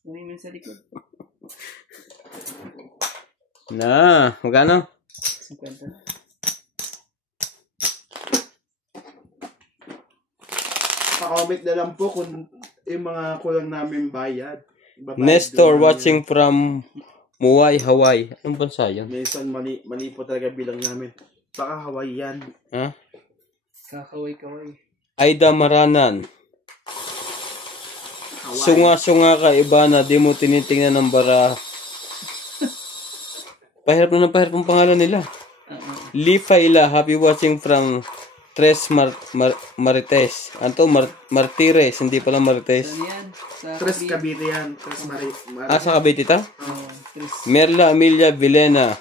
Kunin mo sa likod. Na, magkano? 50 na. Pa-comment na lang po kung yung mga kulang namin bayad. Nestor watching from Muay, Hawaii. Anong bansa yun? Minsan mali po talaga bilang namin. Baka Hawaii yan. Ha? Kakaway-kaway. Aida Maranan. Sunga-sunga ka, iba na, di mo tinitingnan ng bara. Pahirap na ng pahirap ang pangalan nila. Lifaila, happy watching from Tres Marites. Anto, Martires, hindi pala Marites. Saan yan? Sa Tres Cavite. Cavite yan. Tres Sa Cavite ta? Tres. Merla Amelia Vilena.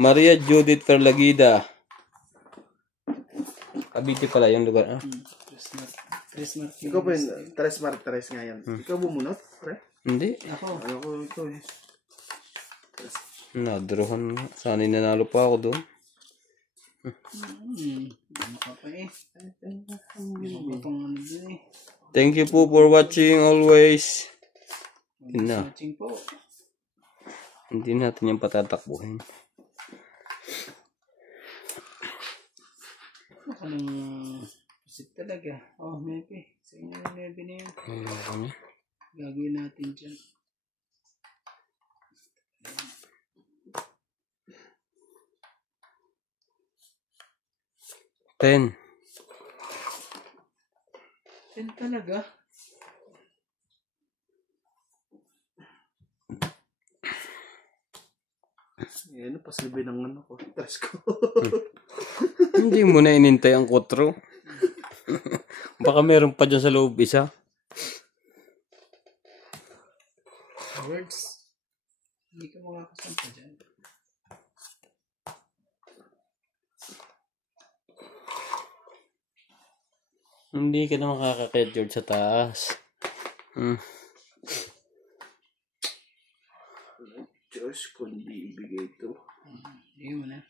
Maria Judith Ferlagida. Cavite pala yung lugar. Ah? Tres Martínez. Ikaw po yung Tres nga yan. Ikaw bumunot, pre? Hindi. Ako. Ano ko ito eh. Nadrohan nga. Sana nanalo pa ako doon. Ano ka pa eh. Ano pang ano dun eh. Thank you po for watching always. Yun na. Watching po. Hindi natin yung patatakbuhin. Ako nang pusit talaga. Oh, maybe. Sa inyo yung maybe na yun. Gagawin natin dyan. Ten. 10 talaga. Yan, pasilbi ng ano ko. Tres ko. Hindi mo na inintay ang kutro. Baka meron pa dyan sa loob isa. Words. Hindi ka makakasampa dyan. Hindi ka na makakakit, George, sa taas. Diyos, kung di ibigay ito. Hindi mo na.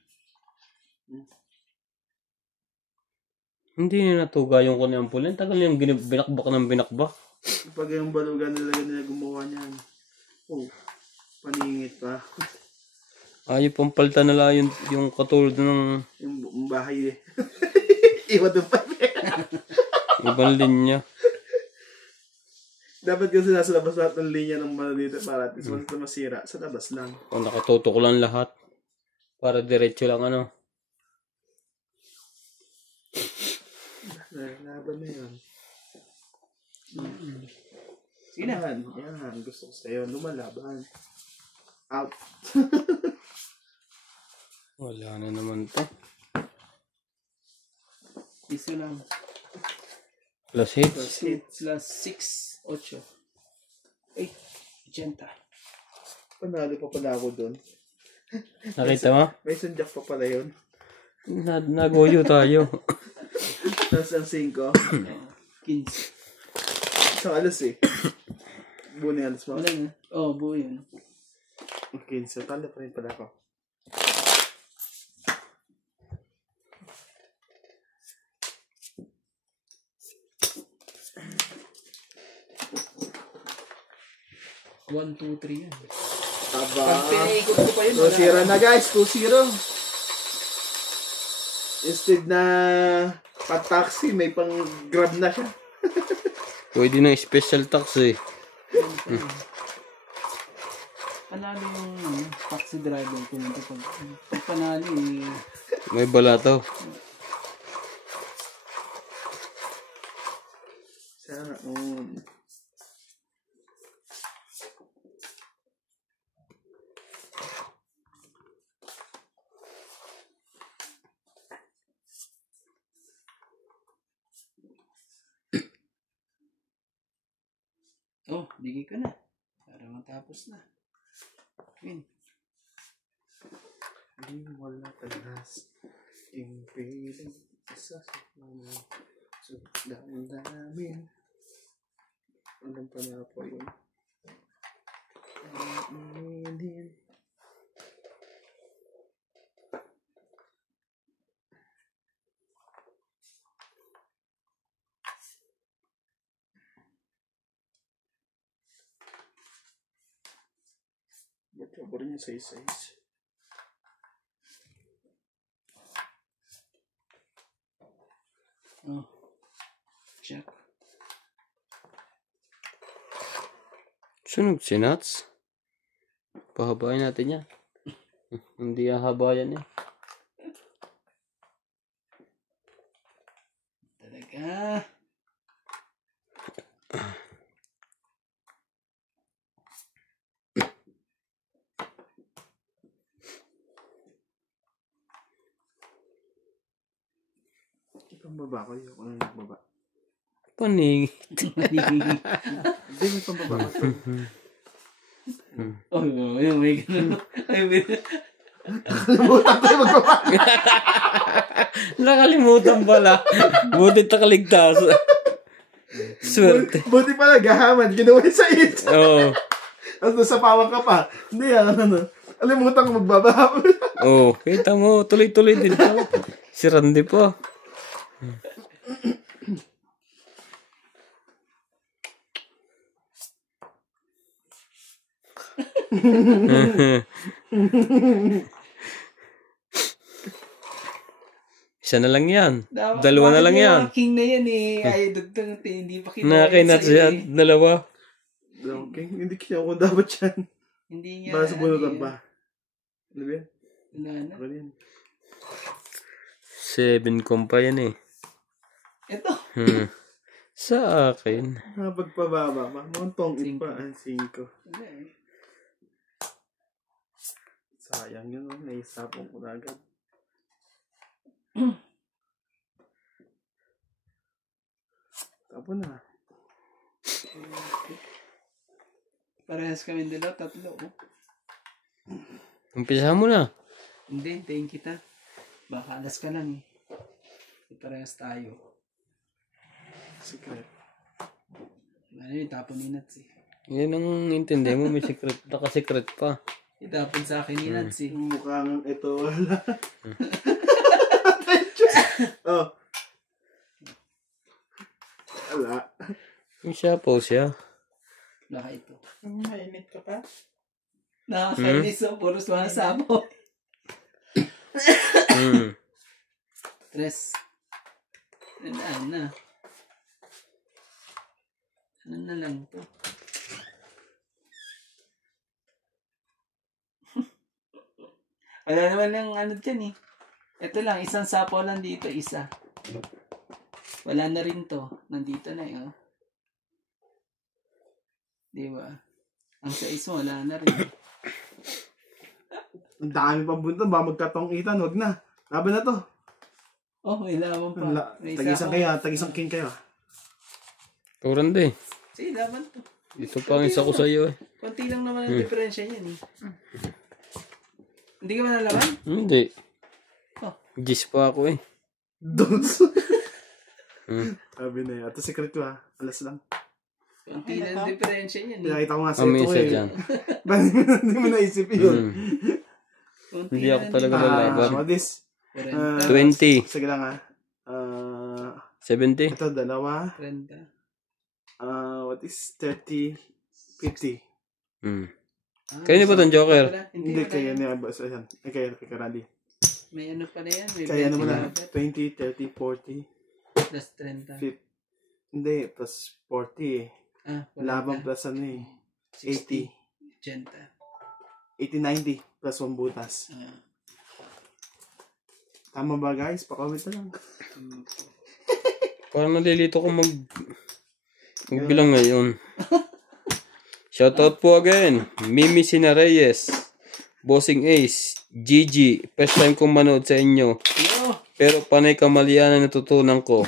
Hindi na natuga yung kanyang pulin. Tagal yung binakbak ng binakbak. Pag yung balugan nila gumawa niyan. Oh, paningit pa. Ayaw pang palta na lang yung katulad ng Yung bahay eh. Iwan doon pa. ibang linya. Dapat kasi nasa labas lahat ng linya ng mga dito para at least once na masira, sa labas lang. O nakatutok lang lahat. Para diretso lang ano. Laban na yun. Sige na. Yan. Gusto ko sa'yo. Lumalaban. Out. Wala na naman to. Piso lang. Plus hits. Plus 6, 8. Ay, 80. Panalo pa pala ako doon. Nakita mo? May sunjak pa pala yun. Nagoyo tayo. Tapos ang 5. 15. Isang alas eh. Buo na yung alas mo. Wala na. Oh, buo yun. 15. Tala pa rin pala ako. One, two, three yan. Aba. Pag pinaikot ko pa yun. 2-0 na guys. 2-0. Instead na pa-taxi, may pang-grab na siya. Pwede na special tax eh. Panalo yung taxi driver ko nito. Pag panalo eh. May balato. Sana. Oh, bigay ko na. Para matapos na. Win. Wala talas. Yung feeling sa mga so, damdamin. Alam pa na po yun. Pabor niya size. Oh. Check. Sunog si Nats. Pahabain natin yan. Hindi hahaba yan eh. Talaga. Pambaba ko yun. Ako na nagbaba. Paning. Hindi, may pambaba ko. Oh, yun, may ganun. Ay, may... Nakalimutan ko yung magbaba. Nakalimutan pala. Buti nakaligtas. Swerte. Buti pala, gahamad. Ginawa sa it. Oo. At sa pawang ka pa. Hindi, alimutan ko magbaba. Oh, kita mo. Tuloy-tuloy din to. Si Randy po. Isa na lang yan. Dalawa na lang yan. King na yan eh. Ay, dugtong hindi pa Nakakinat yan. Dalawa. Okay, hindi kaya ako dapat yan. Hindi niya. Para sa bunutan pa. Ano ba yan? Wala na. Ano yan? 7 kompa yan eh. Ito. Sa akin. Pagpababa pa. Montong pa ang 5. Wala eh. Sayang yun. Naisapong ko na agad. Tapo na. Parehas kami dalaw, tatlo. Oh. Umpisa mo na. Hindi, hintayin kita. Baka alas ka lang eh. Parehas tayo. Secret. Ano yun, tapon ni Nats eh. Yan ang intindi mo. May secret. Naka-secret pa. Itapon sa akin ni Nats eh. Mukhang ito wala. Oh. Wala. Yung siya po siya. Baka ito. Mainit ka pa? Nakakainis oh. Puros mga sabo. Tres. Ano na lang to. Wala naman ng ano dyan eh. Ito lang, isang sapaw lang dito, isa. Wala na rin to. Nandito na eh, oh. Diba? Ang sais mo, wala na rin. Ang dami pang bunton. Ba magkatong-itan? Huwag na. Laban na to. Oh, may laban pa. May Tag-isang isa kayo. Tag-isang king kayo. Turan din. Sige, laban to. Ito pa ang isa ko sa iyo eh. Konti lang naman ang diferensya niyan eh. Hindi ka ba nalaban? Hindi. Oh. Gis pa ako eh. Dons. Sabi na yun. Ito secret ko ha. Alas lang. Konti lang ang diferensya niyan eh. Pinakita ko nga sa May ito isa eh. dyan. Hindi mo naisip yun. Konti Hindi ako lang talaga ang lalaban. What is? 20. Sige lang ha. 70. Ito dalawa. 30. What is 30? 50. Kayo ni ba itong Joker? Hindi kaya niya. Ayan. Kaya kay Randy. May ano pala yan. May Kaya naman na. 20 20, 30, 40. plus 30. Hindi. Plus 40 eh. Ah, 40. Labang plus ano eh. 80. 80. 80, 90. Plus 1 butas. Tama ba guys? Pa-comment na lang. Parang nalilito ko magbilang ngayon. Shoutout po again. Mimi Sina Reyes. Bossing Ace. Gigi. First time kong manood sa inyo. Pero panay kamalian na natutunan ko.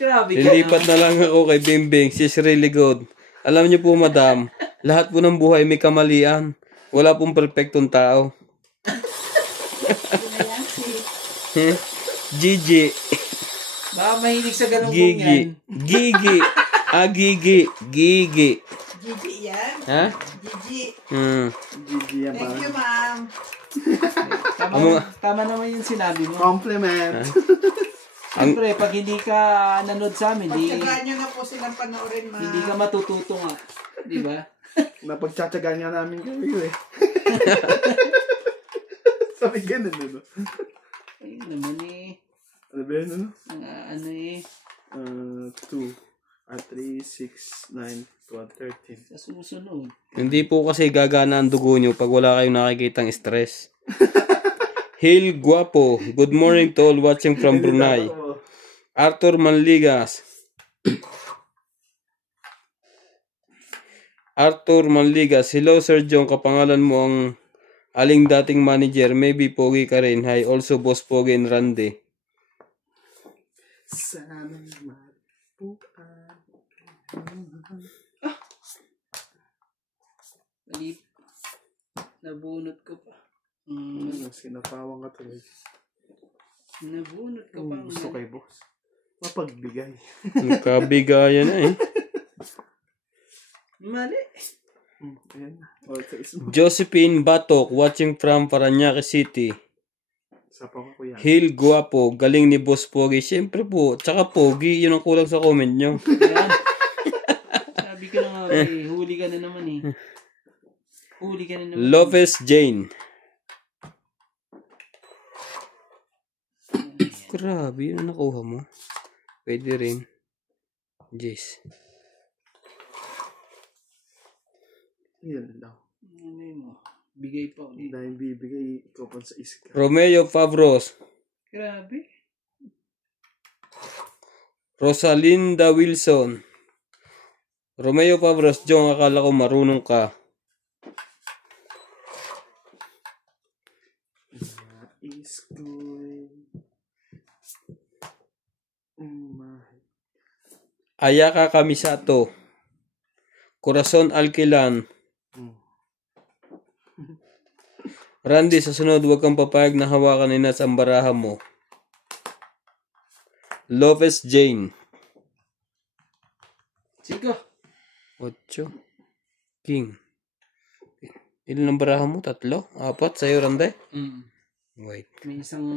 Grabe ka Lilipat na lang ako kay Bimbing. She's really good. Alam niyo po madam, lahat po ng buhay may kamalian. Wala pong perfectong tao. Gigi. Baka mahilig sa ganung Gigi. yan. Gigi. Gigi. Gigi. Gigi yan? Ha? Gigi. Gigi yan Thank you, pa. ma'am. Tama naman yung sinabi mo. Compliment. Siyempre, pag hindi ka nanood sa amin, Pagtsagaan nyo na po silang panoorin, ma'am. hindi ka matututo nga. Di ba? Napagtsatsagaan nga namin kayo eh. Sabi ganun, ano? Ayun naman eh. Ano ba yun, ano? Ano eh. 2, 3, 6, 9, 12, 13. Sa susunod. Hindi po kasi gagana ang dugo nyo pag wala kayong nakikitang stress. Hail Guapo. Good morning to all watching from Brunei. Arthur Manligas. Arthur Manligas. Hello Sir John. Kapangalan mo ang aling dating manager. Maybe pogi ka rin. Hi. Also Boss Pogi and Randy. Sana mapukan. Mali. Nabunot ko pa. Sinapawang ka tuloy. Nabunot ka pa. Gusto kay boss. Mapagbigay. Kabigayan na eh. Mali. Ayan na. O, sa ismo. Josephine Batok. Watching from Paranaque City. Sapaw ko yan. Hail Guapo. Galing ni Boss Pogi. Siyempre po. Tsaka Pogi. Yun ang kulang sa comment nyo. Yan. Sabi ko na nga, huli ka na naman eh. Huli ka na naman. Lopez Jane. Grabe, yun ang nakuha mo. Pwede rin. Jeez. Yan daw. Ano yun mo? Bigay pa ulit. Dahil bibigay ikaw pa sa iska. Romeo Favros. Grabe. Rosalinda Wilson. Romeo Favros, Jong, akala ko marunong ka. Ayaka Kamisato. Corazon Alquilan. Randy, sa sunod, huwag kang papayag na hawakan ni Nats ang baraha mo. Lopez Jane. 5. 8. King. Ilan ang baraha mo? 3? 4? Sa'yo, Randy? Wait. May isang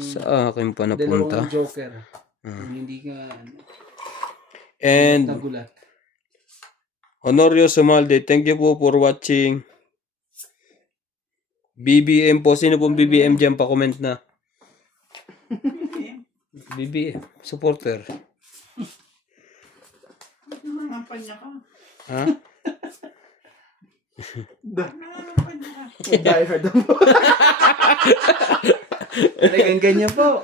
Sa akin pa napunta. dalawang joker. Hindi ka And nagulat. Honorio Sumalde, thank you po for watching. BBM po. Sino pong BBM dyan? Pa-comment na. BBM. Supporter. Nangangampanya ka. Ha? Nangangampanya ka. Die hard mo. Talagang ganyan po.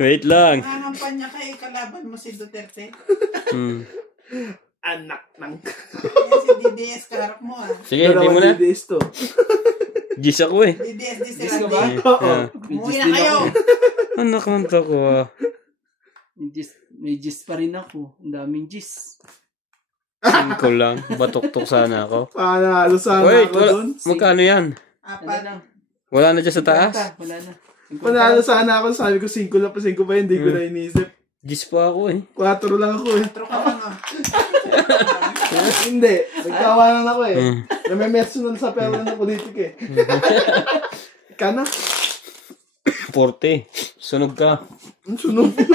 Wait lang. Nangangampanya ka eh. Kalaban mo si Duterte. Anak ng... Yan si DDS kaharap mo ah. Sige, hindi mo na. This to. Gis ako eh. DDS di Gis sila ka ba? di. Oo. Umuwi na kayo. Anak ng tako ah. May gis pa rin ako. Ang daming gis. 5 lang. Batok-tok sana ako. Panalo sana Wait, ako wala. dun. Magkano yan? Ano Apat. lang? Wala na dyan sa taas? Wala na. Panalo sana ako. Sabi ko 5 lang pa 5 pa. Hindi ko na inisip. Gis pa ako eh. 4 lang ako eh. Patro ka lang ah. Hindi. Nagtawanan ako eh. Namimerso na sa pera ng politik eh. Kana? 40. Sunog ka. Ang sunog. 4,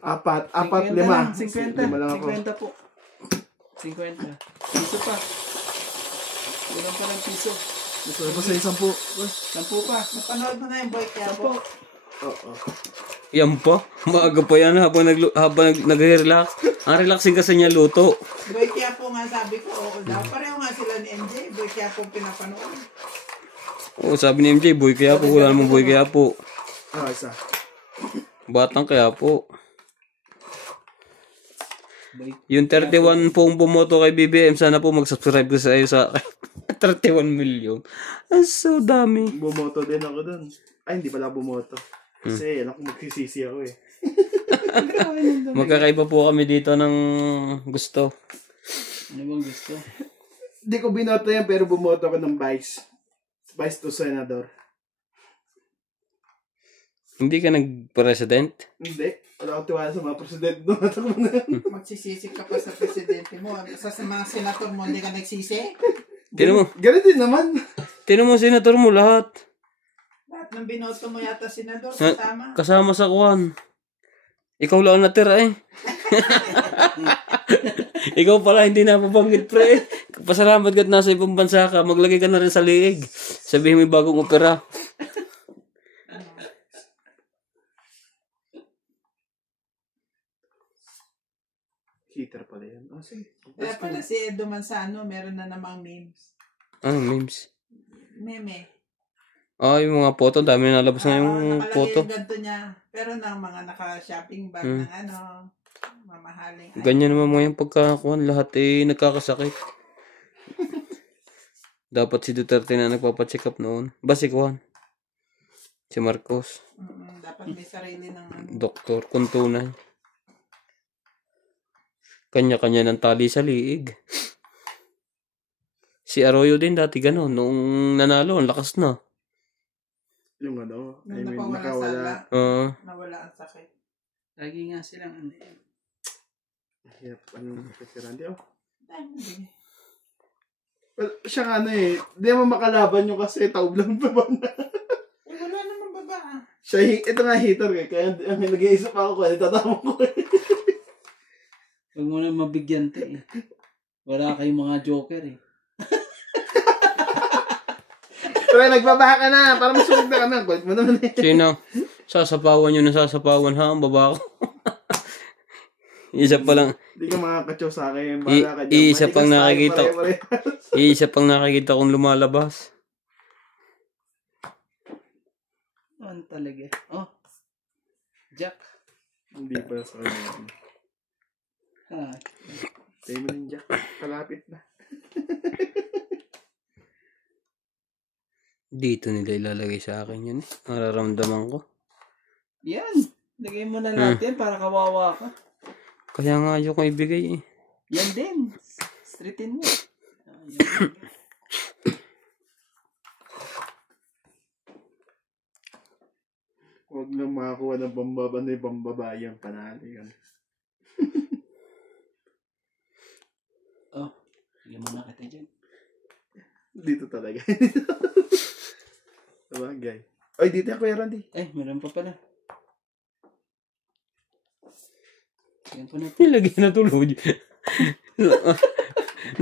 5. 50 lang ako. 50 po. 50. Piso pa. Kulang pa ng piso. Gusto ko sa 10. 10 pa. Napanood mo na yung Boy Quiapo. Oo. Yan pa. Maaga pa yan habang nag-relax. Ang relaxing kasi niya luto. Boy Quiapo nga sabi ko. Oo daw. Pareho nga sila ni MJ. Boy Quiapo pinapanood. Oo, sabi ni MJ, boy kaya po. Wala namang boy kaya po. Isa. Batang kaya po. Yung 31 pong bumoto kay BBM, sana po mag-subscribe ko sa iyo sa 31 million. Ang so dami. Bumoto din ako dun. Ay, hindi pala bumoto. Kasi alam ko magsisisi ako eh. Magkakaiba po kami dito ng gusto. Ano bang gusto? Hindi ko binoto yan pero bumoto ako ng vice. Vice to senador. Hindi ka nag-president? Hindi. Wala akong tiwala sa mga presidente doon. Natakbo na yan. Magsisisi ka pa sa presidente mo. Sa mga senator mo, hindi ka nagsisi? Tinan mo. Ganun din naman. Tinan mo, senator mo lahat. Lahat ng binoto mo yata senador. Kasama. Kasama sa kuwan. Ikaw lang ang natira eh. Ikaw pala hindi napabanggit pre. Pasalamat ka't nasa ibang bansa ka. Maglagay ka na rin sa liig. Sabihin mo yung bagong opera. Heater pala yan. Oh, sige. Kaya pala si Edo Manzano, meron na namang memes. Memes. Meme. Yung mga photo. Dami na nalabas na yung Nakalagay photo. yung ganito niya. Pero ng mga naka-shopping bag ng mamahaling. Ganyan naman mo yung pagkakakuan. Lahat nagkakasakit. Dapat si Duterte na nagpapacheck up noon. Ba si Juan? Si Marcos. Dapat may sarili ng Doktor. Kung tunay. Kanya-kanya ng tali sa liig. Si Arroyo din dati gano'n. Noong nanalo, ang lakas na. Yung ano, I nung mean, napawala nakawala. nawala ang sakit. Lagi nga silang ano yan. Hirap, kasi Randy, oh. Dahil hindi. Well, siya nga ano eh, di mo makalaban yung kasi taob lang pa ba na. Wala naman baba. Siya, ito nga hater eh, kaya ang nag-iisip ako kung itatama ko eh. Huwag mo na mabigyan te eh. Wala kayong mga joker eh. Pero nagbabaha ka na, para masunog na kami. Kulit mo naman eh. Sino? Sasapawan nyo na sasapawan ha? Ang baba ko. Isa pa lang. Hindi ka makakatsaw sa akin. Bahala ka dyan. Isa pang Matigas tayo, nakikita. pare-pare. Isa pang nakikita kong lumalabas. Ano talaga? Oh. Jack. Hindi pa sa kanya. Tayo mo ng Jack. Kalapit na. Dito nila ilalagay sa akin yun. Mararamdaman ko. Yan. Lagay mo na lahat yan para kawawa ka. Kaya nga ayoko ibigay eh. Yan din. Streetin mo. Yan. Huwag na makakuha ng pambabayang panalo yan. Oh. Lagyan mo na kita dyan. Dito talaga. Sabagay. Ay, dito yan, Kuya Randy. Eh, meron pa pala. Yan po na. Nilagay na tuloy.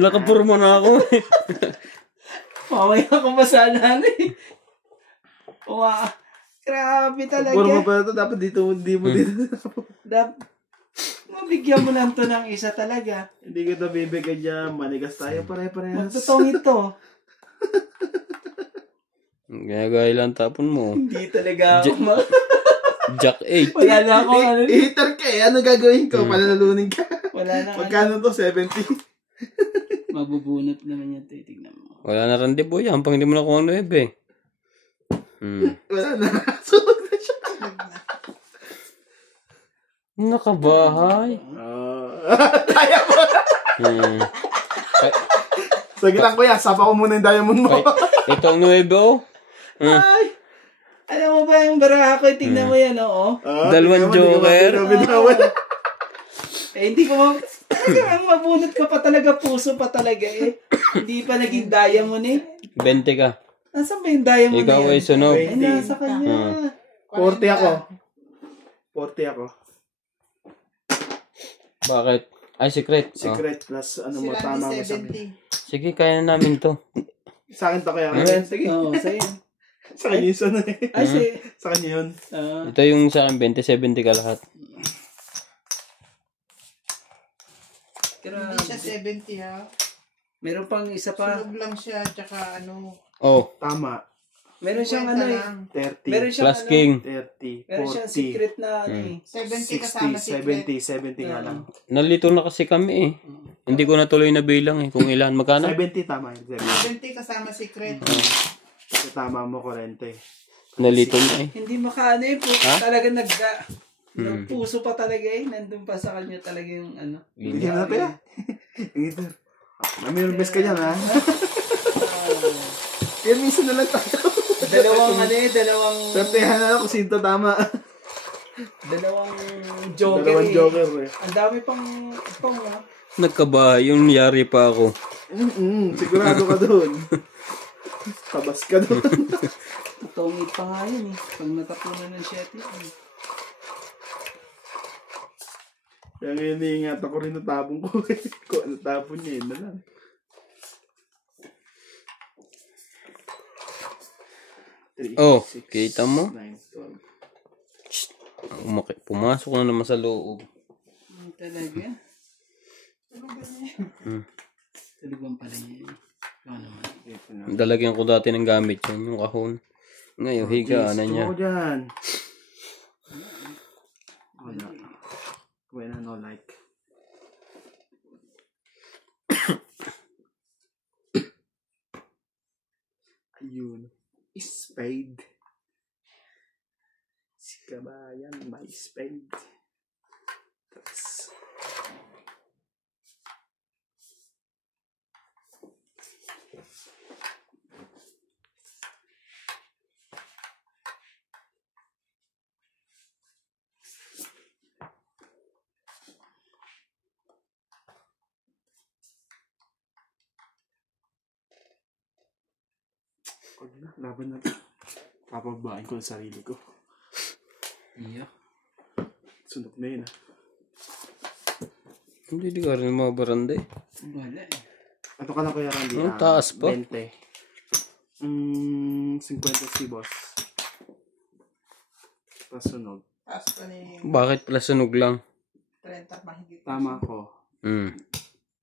Nakapurma na ako eh. Mamaya ko masalahan eh. Grabe talaga. Puro mo pa ito, dapat dito, hindi mo dito. Mabigyan mo lang to ng isa talaga. Hindi kita bibigyan dyan. Manigas tayo pare-parehas. Magtutong ito. Gaya lang tapon mo. Hindi talaga ako Jack 8. Wala na ako ano. Hater ka eh. Ano gagawin ko? Palalalunin ka. Wala na Magkano to? 70? Mabubunot naman yan. Tignan mo. Wala na randibo yan. Pang hindi mo na kung ano eh. Wala na. Sunog na siya. Nakabahay. Kaya mo. Sige lang kuya. Sapa ko muna yung diamond mo. Ito ang nuebo. Ay! Alam mo ba yung baraha ko? Tignan mo yan, oo. Dalawang joker. Hindi ko talagang mabunot ka pa talaga. Puso pa talaga eh. Hindi pa naging diamond eh. 20 ka. Nasaan ba yung diamond Ikaw na ay yan? sunog. Ay, nasa kanya. 40 ako. 40 ako. Bakit? Ay, secret. Secret plus ano mo Sila tama ni mo sabi. 70. Sige, kaya na namin to. Sa akin to kaya. Sige. Oo, sa'yo. Sa kanya yun sana eh. Ay, Sa kanya yun. Ito yung sa akin, 20-70 ka lahat. Hindi siya 70 ha. meron pang isa pa. Sunog lang siya, tsaka ano. Oh, Tama. Meron siyang 50 ano eh. lang. 30. Meron siyang Plus King. 30. Meron siyang 40. secret na ano eh. 70 kasama 60, secret. 70 nga lang. Nalito na kasi kami eh. Hindi ko natuloy na bilang eh. Kung ilan, magkano? 70 tama. 70 kasama secret. Tama mo 40. Nalito na eh. Hindi makaano eh. Talaga nagpuso pa talaga eh. Nandun pa sa kanya talaga yung ano. Hindi na pa yan. Mayroon best ka dyan ha. Yan minsan na lang tayo. Dalawang ano eh. Dalawang Pertehan na lang kung sino tama. Dalawang joker Dalawang eh. joker eh. Ang dami pang Nagkabahay, yung yari pa ako. Sigurado ka doon. Tabas ka doon. tungit pa nga yun eh. Pag natapunan ng shetty. Kaya ngayon iingat ako rin natapon ko. Kung ano tapon niya, yun na lang. 3, Oh, 6, kita mo? 9, 12. Pumasok na naman sa loob. Talaga? Hmm. Tulugan pala niya. Ikaw naman. Ito na. Dalagyan ko dati ng gamit yun, yung kahon. Ngayon, higaan na niya. Tumo ko dyan. Wala. Wala no like. Ayun. Spade. Si kabayan, may spade. Tapos, huwag na, laban na. Papabain ko ang sarili ko. Iya. Sunog na yun ah. Hindi di ka rin mga baranda eh. Wala eh. Ato ka lang Kuya Randy. Ang taas pa. 20. 50 si boss. Pasunog. Taas pa ni Bakit pala sunog lang? 30 mahigit. Tama ko.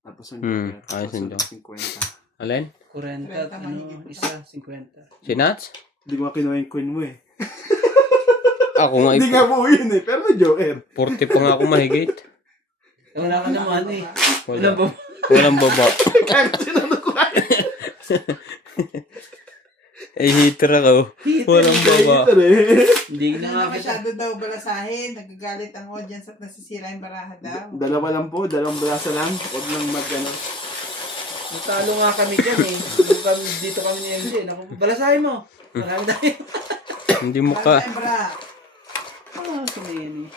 Tapos ang Ayos yun daw. 50. Alin? 40 at ano, isa, 50. Si Nats? Hindi ko kinuha yung queen mo eh. Ako nga Hindi nga buo yun eh. Pero joker. 40 pa nga ako mahigit. Wala ka naman eh. Wala. Wala ba? Walang baba. Kahit sinunod ko ay. Eh, heater ako. Walang baba. Hindi Hindi na na nga kita. masyado daw balasahin. Nagagalit ang audience at nasisira yung baraha daw. Dalawa lang po. Dalawang brasa lang. Huwag lang mag-ano. Natalo nga kami dyan eh. Dito kami ni MJ. Naku, balasahin mo. Marami tayo. Hindi mo ka. Balasahin bra. Ah, sumayan eh.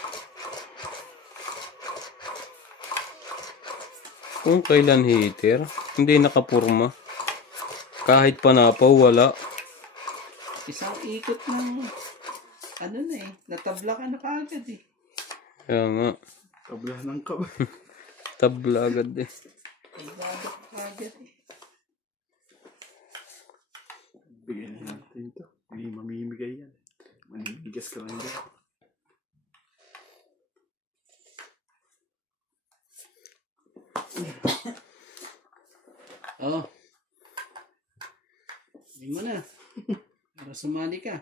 Kung kailan heater, hindi nakapurma. Kahit panapaw, wala. Isang ikot ng ano na eh. Natabla ka na kaagad eh. Kaya nga, Kabla ng kab. tabla agad eh. Nagbado ka kaagad eh. Bigyan na natin ito. Hindi mamimigay yan. Manimigas ka lang dyan. Oo. Hindi mo na. Para sumali ka.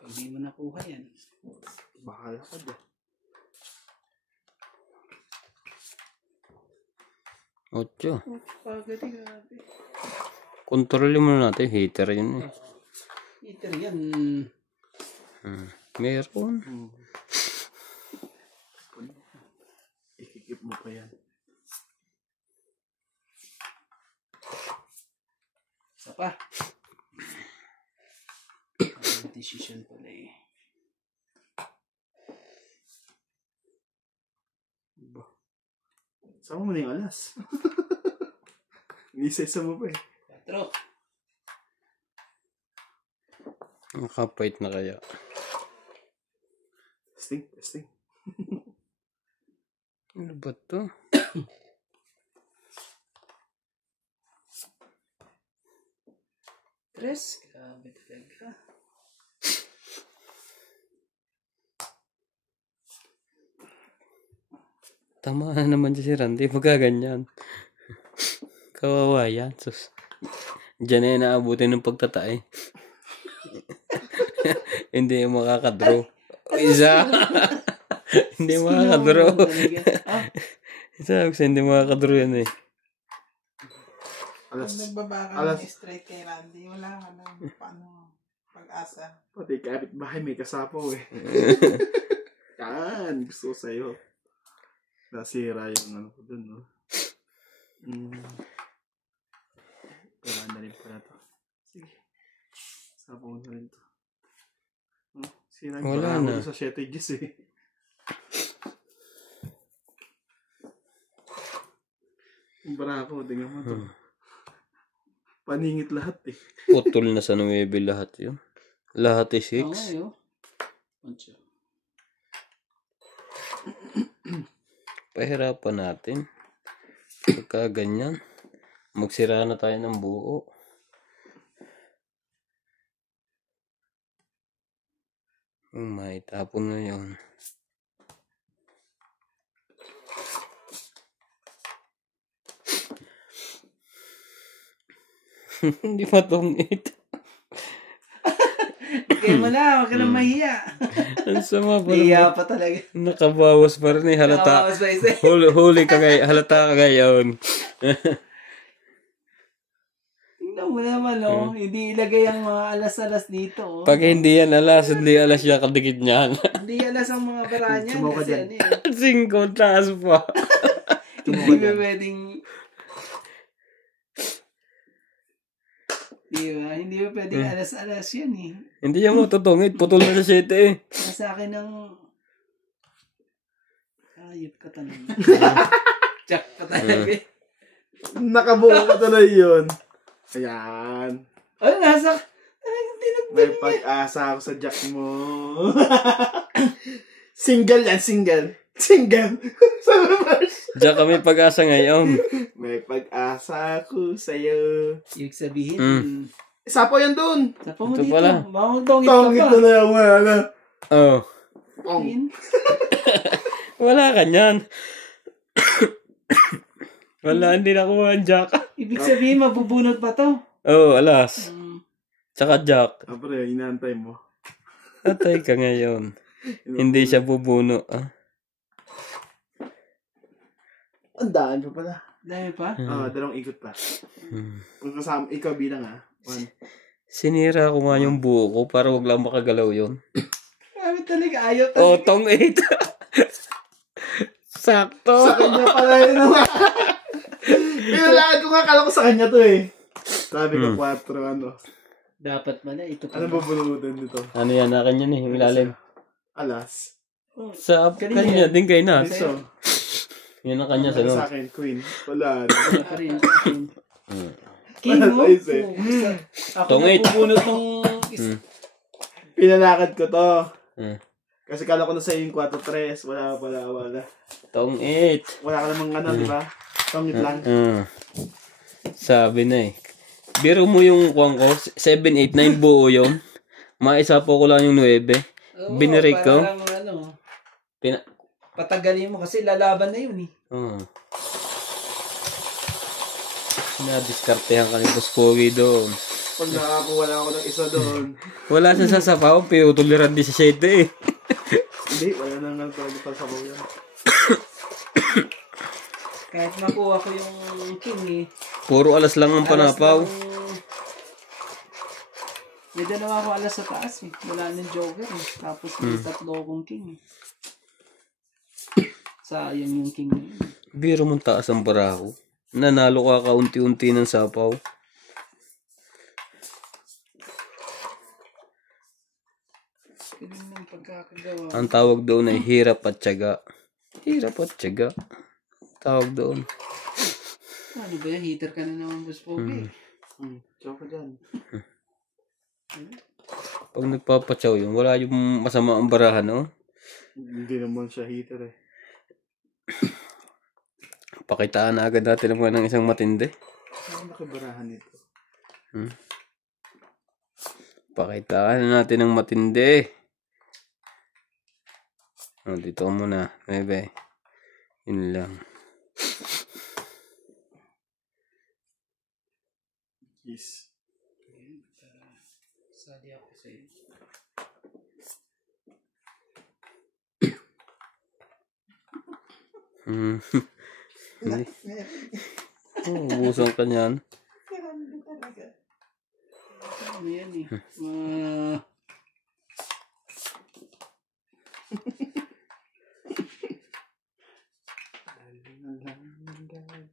Pag di mo nakuha yan. Bahala ka dyan. 8. Pagod eh, grabe. Kontrolin mo na natin, heater yun eh. Heater yan. Meron. Ikikip mo pa yan. Isa pa. Decision pala eh. Sama mo na yung alas. Inisa-isa mo pa eh. 4. Nakapait na kaya. Testing, testing. Ano ba to? Tres. Grabe talaga. Tama na naman si Randy. Magaganyan. Kawawa yan. Sus. Diyan na yung naabutin ng pagtatay. Hindi makakadraw. Isa. Hindi makakadraw. Ah, Isa. Hindi makakadraw yan eh. Pag Alas. nagbaba ka Alas. ng straight kay Randy, wala ka nang paano pag-asa. Pati kapit bahay may kasapaw eh. Yan. Gusto ko sa'yo. Nasira yung ano ko dun, no? Kaya na rin pala to. Sige. Sapaw na rin to. Sira yung Wala baraha ko na. doon sa shetages eh. Yung baraha ko, tingnan mo to. Paningit lahat eh. Putol na sa 9 lahat yun. Lahat ay 6. okay oh. Pancho. Pahirapan natin. Pagka ganyan. Magsira na tayo ng buo. May tapon na yun. Hindi pa tong 8. Kaya mo na, huwag ka na mahiya. Ang sama pa Mahiya naman. pa talaga. Nakabawas pa rin eh. Halata. Nakabawas pa isa. Huli ka ngayon. Halata ka ngayon. Tingnan mo naman, oh. Hindi ilagay ang mga alas-alas dito, oh. Pag hindi yan alas, hindi alas siya kadikit niyan. Hindi alas ang mga bara niyan. Sumaw ka Kasi dyan. ano eh. 5 taas pa. Hindi ba pwedeng... Diba? Hindi ba pwedeng alas-alas yan eh. Hindi yan mo tutungit. Putol na sa 7 eh. Sa akin ng... Ayop ka talaga. Jack ka talaga. Nakabuo ka tuloy yun. Ayan. Ano, nasa... Talagang tinagdan May niya. pag-asa ako sa jack mo. Single yan, single. Single. Sa reverse. Diyan kami pag-asa ngayon. May pag-asa ako sa'yo. Ibig sabihin, Sapo yan dun. sa mo Ito dito. pala. Baka magdongit ka Tongit pa. na lang, wala. Oh. Pong. Ayun. Wala ka niyan. Wala, hindi nakuha ang jack. Ibig sabihin, mabubunot pa to. Oh, alas. Tsaka jack. Apre, inaantay mo. Atay ka ngayon. Hindi siya bubuno. Ah. Ang daan pa pala. Dami pa? Dalawang ikot pa. Kung kasama, ikaw bilang 1. Sinira ko nga yung buo ko para wag lang makagalaw yun. Grabe talaga, ayaw Oh, talaga. tong 8. Sakto. Sa kanya pala yun naman. Pinalaan ko nga, kala ko sa kanya to eh. Sabi ko 4, ano. Dapat pala, ito pa. Ano ba bulutan dito? Ano yan? Akin yan eh. Yung ilalim. Alas. Sa kanya din kay Nas. So, Yan ang kanya sa sa loob. akin, queen. Wala. Wala pa rin. King mo? Wala sa isa. Ako Tongit. nabubunot ng... Pinalakad ko to. Kasi kala ko na sa yung 4-3. Wala. Tong 8. Wala ka namang ano, di ba? Tongit lang. Sabi na eh. Biro mo yung kuwang ko. 7, 8, 9 buo yun. Maisa po ko lang yung 9. Binirig ko. Parang ano, patagalin mo kasi lalaban na yun eh. Nadiskartehan ka ni Boss Pogi doon. Pag nakakuha na ako ng isa doon. Wala siya sa sapaw, pero tuliran 17 eh. Hindi, wala nang nga talaga pa sa yan. Kahit makuha ko yung king eh. Puro alas lang ang panapaw. May dalawa ako alas sa taas eh. Wala nang joker eh. Tapos may tatlo akong king eh. Sayang yung king na yun. Biro mong taas ang baraho. Nanalo ka kaunti-unti ng sapaw. Ganun ng pagkakagawa. Ang tawag doon ay hirap at tiyaga. Hirap at tiyaga. Tawag doon. Ano ba yan? Heater ka na naman, Boss Pogi. Choco dyan. Pag nagpapatsaw yun, wala yung masama ang barahan, no? Hindi naman siya heater eh. Pakitaan na agad natin naman ng isang matindi. Ano nakibarahan nito? Pakitaan na natin ng matindi. Oh, dito ko muna. Bebe. Yun lang. Yes. Sali ako sa iyo. Hindi. Ubusan ka niyan. Ano yan eh?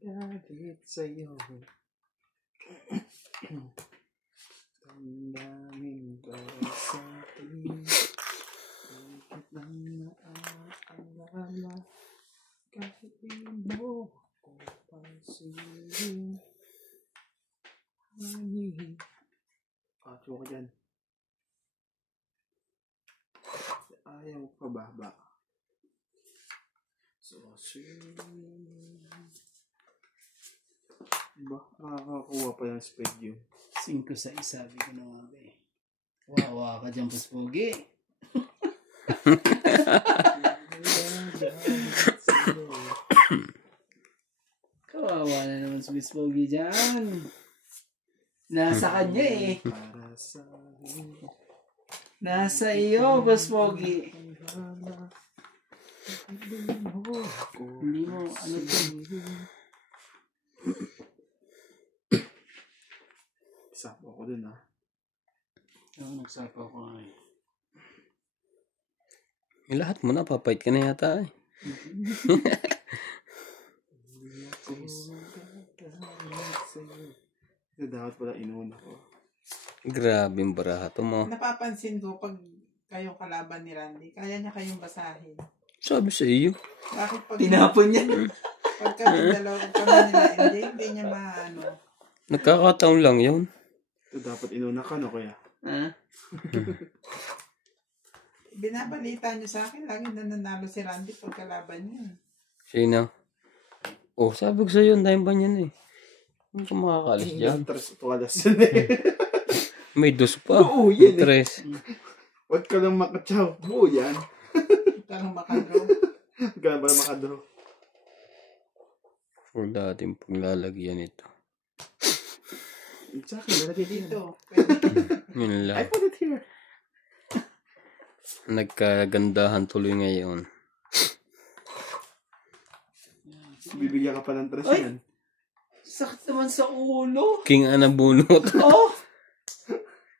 Gagalit sa'yo. Tandaming para sa'tin. Ikot lang naaalala. Kahit di mo ako pansinin. Choco dyan. Ayaw pa ba? So sweet. Ba, nakakakuha pa yung speed yun. 5 sa isa, sabi ko na nga ba eh. Wawa ka dyan, Boss Pogi. Kawawa na naman si Miss Pogi dyan. Nasa kanya eh. Para sa Nasa iyo, Boss Pogi. Hindi mo, ano to? Sapo ako dun ah. Ako nagsapa ko nga eh. Lahat mo na, papait ka na yata eh. Ito dapat pala inuuna ko. Grabe yung barato mo. Napapansin ko pag kayong kalaban ni Randy, kaya niya kayong basahin. Sabi sa iyo. Bakit pag Tinapon niya. pag kami dalawa kami nila, hindi niya maano. Nagkakataon lang yun. Ito dapat inuuna ka, no kuya? Ha? Binabalita niyo sa akin, lagi nananalo si Randy pag kalaban niya. Sino? Oh, sabi ko sa'yo, dahil ba niyan eh. Hindi ka makakalis dyan. Tres tuwalas yun eh. May dos pa. Oo, yan eh. Tres. Huwag ka lang makatsaw. Buo yan. Parang makadro. Huwag ka lang pala makadraw. For dating paglalagyan ito. Sa akin, nalagay dito. Dito. Pwede. Yun I lang. put it here. Nagkagandahan tuloy ngayon. Bibigyan ka pa ng tres Ay! yan. Sakit naman sa ulo. King anabunot. Oh!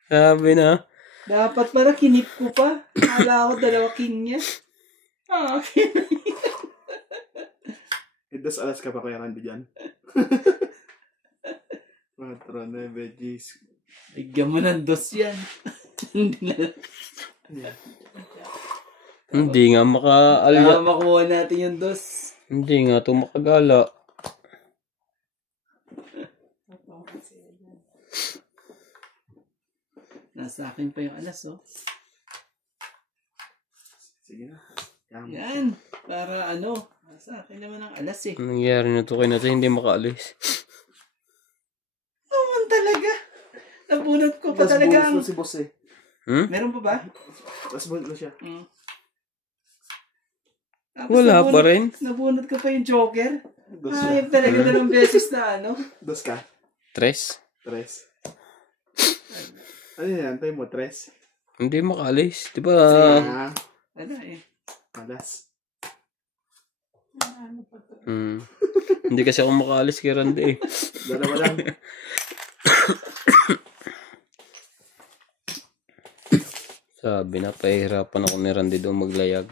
Sabi na. Dapat para kinip ko pa. Akala ko dalawa king niya. Ah, king. Das alas ka pa kaya Randy dyan. 4, 9, veggies. Bigyan mo ng dos yan. Hindi na. Hindi nga makaalya. Makuha natin yung dos. Hindi nga ito makagala. Nasa akin pa yung alas, oh. Sige na. Yan. Yan. Para ano. Nasa akin naman ang alas, eh. Anong nangyari na ito kay natin? Hindi makaalis. Naman talaga. Nabunot ko pa Das talaga ang... bonus na si boss eh. Meron pa ba? Das bonus na siya. Tapos Wala pa rin. Nabunot ko pa yung Joker. Dos Ay, siya. talaga dalawang beses na ano. Dos ka. Tres. Tres. Ano yan? Antay mo, tres. Hindi makaalis. Di ba? Ah, Wala eh. alas. Hindi kasi ako makaalis kay Randy eh. Dalawa lang. Sabi na, pahihirapan ako ni Randy doon maglayag.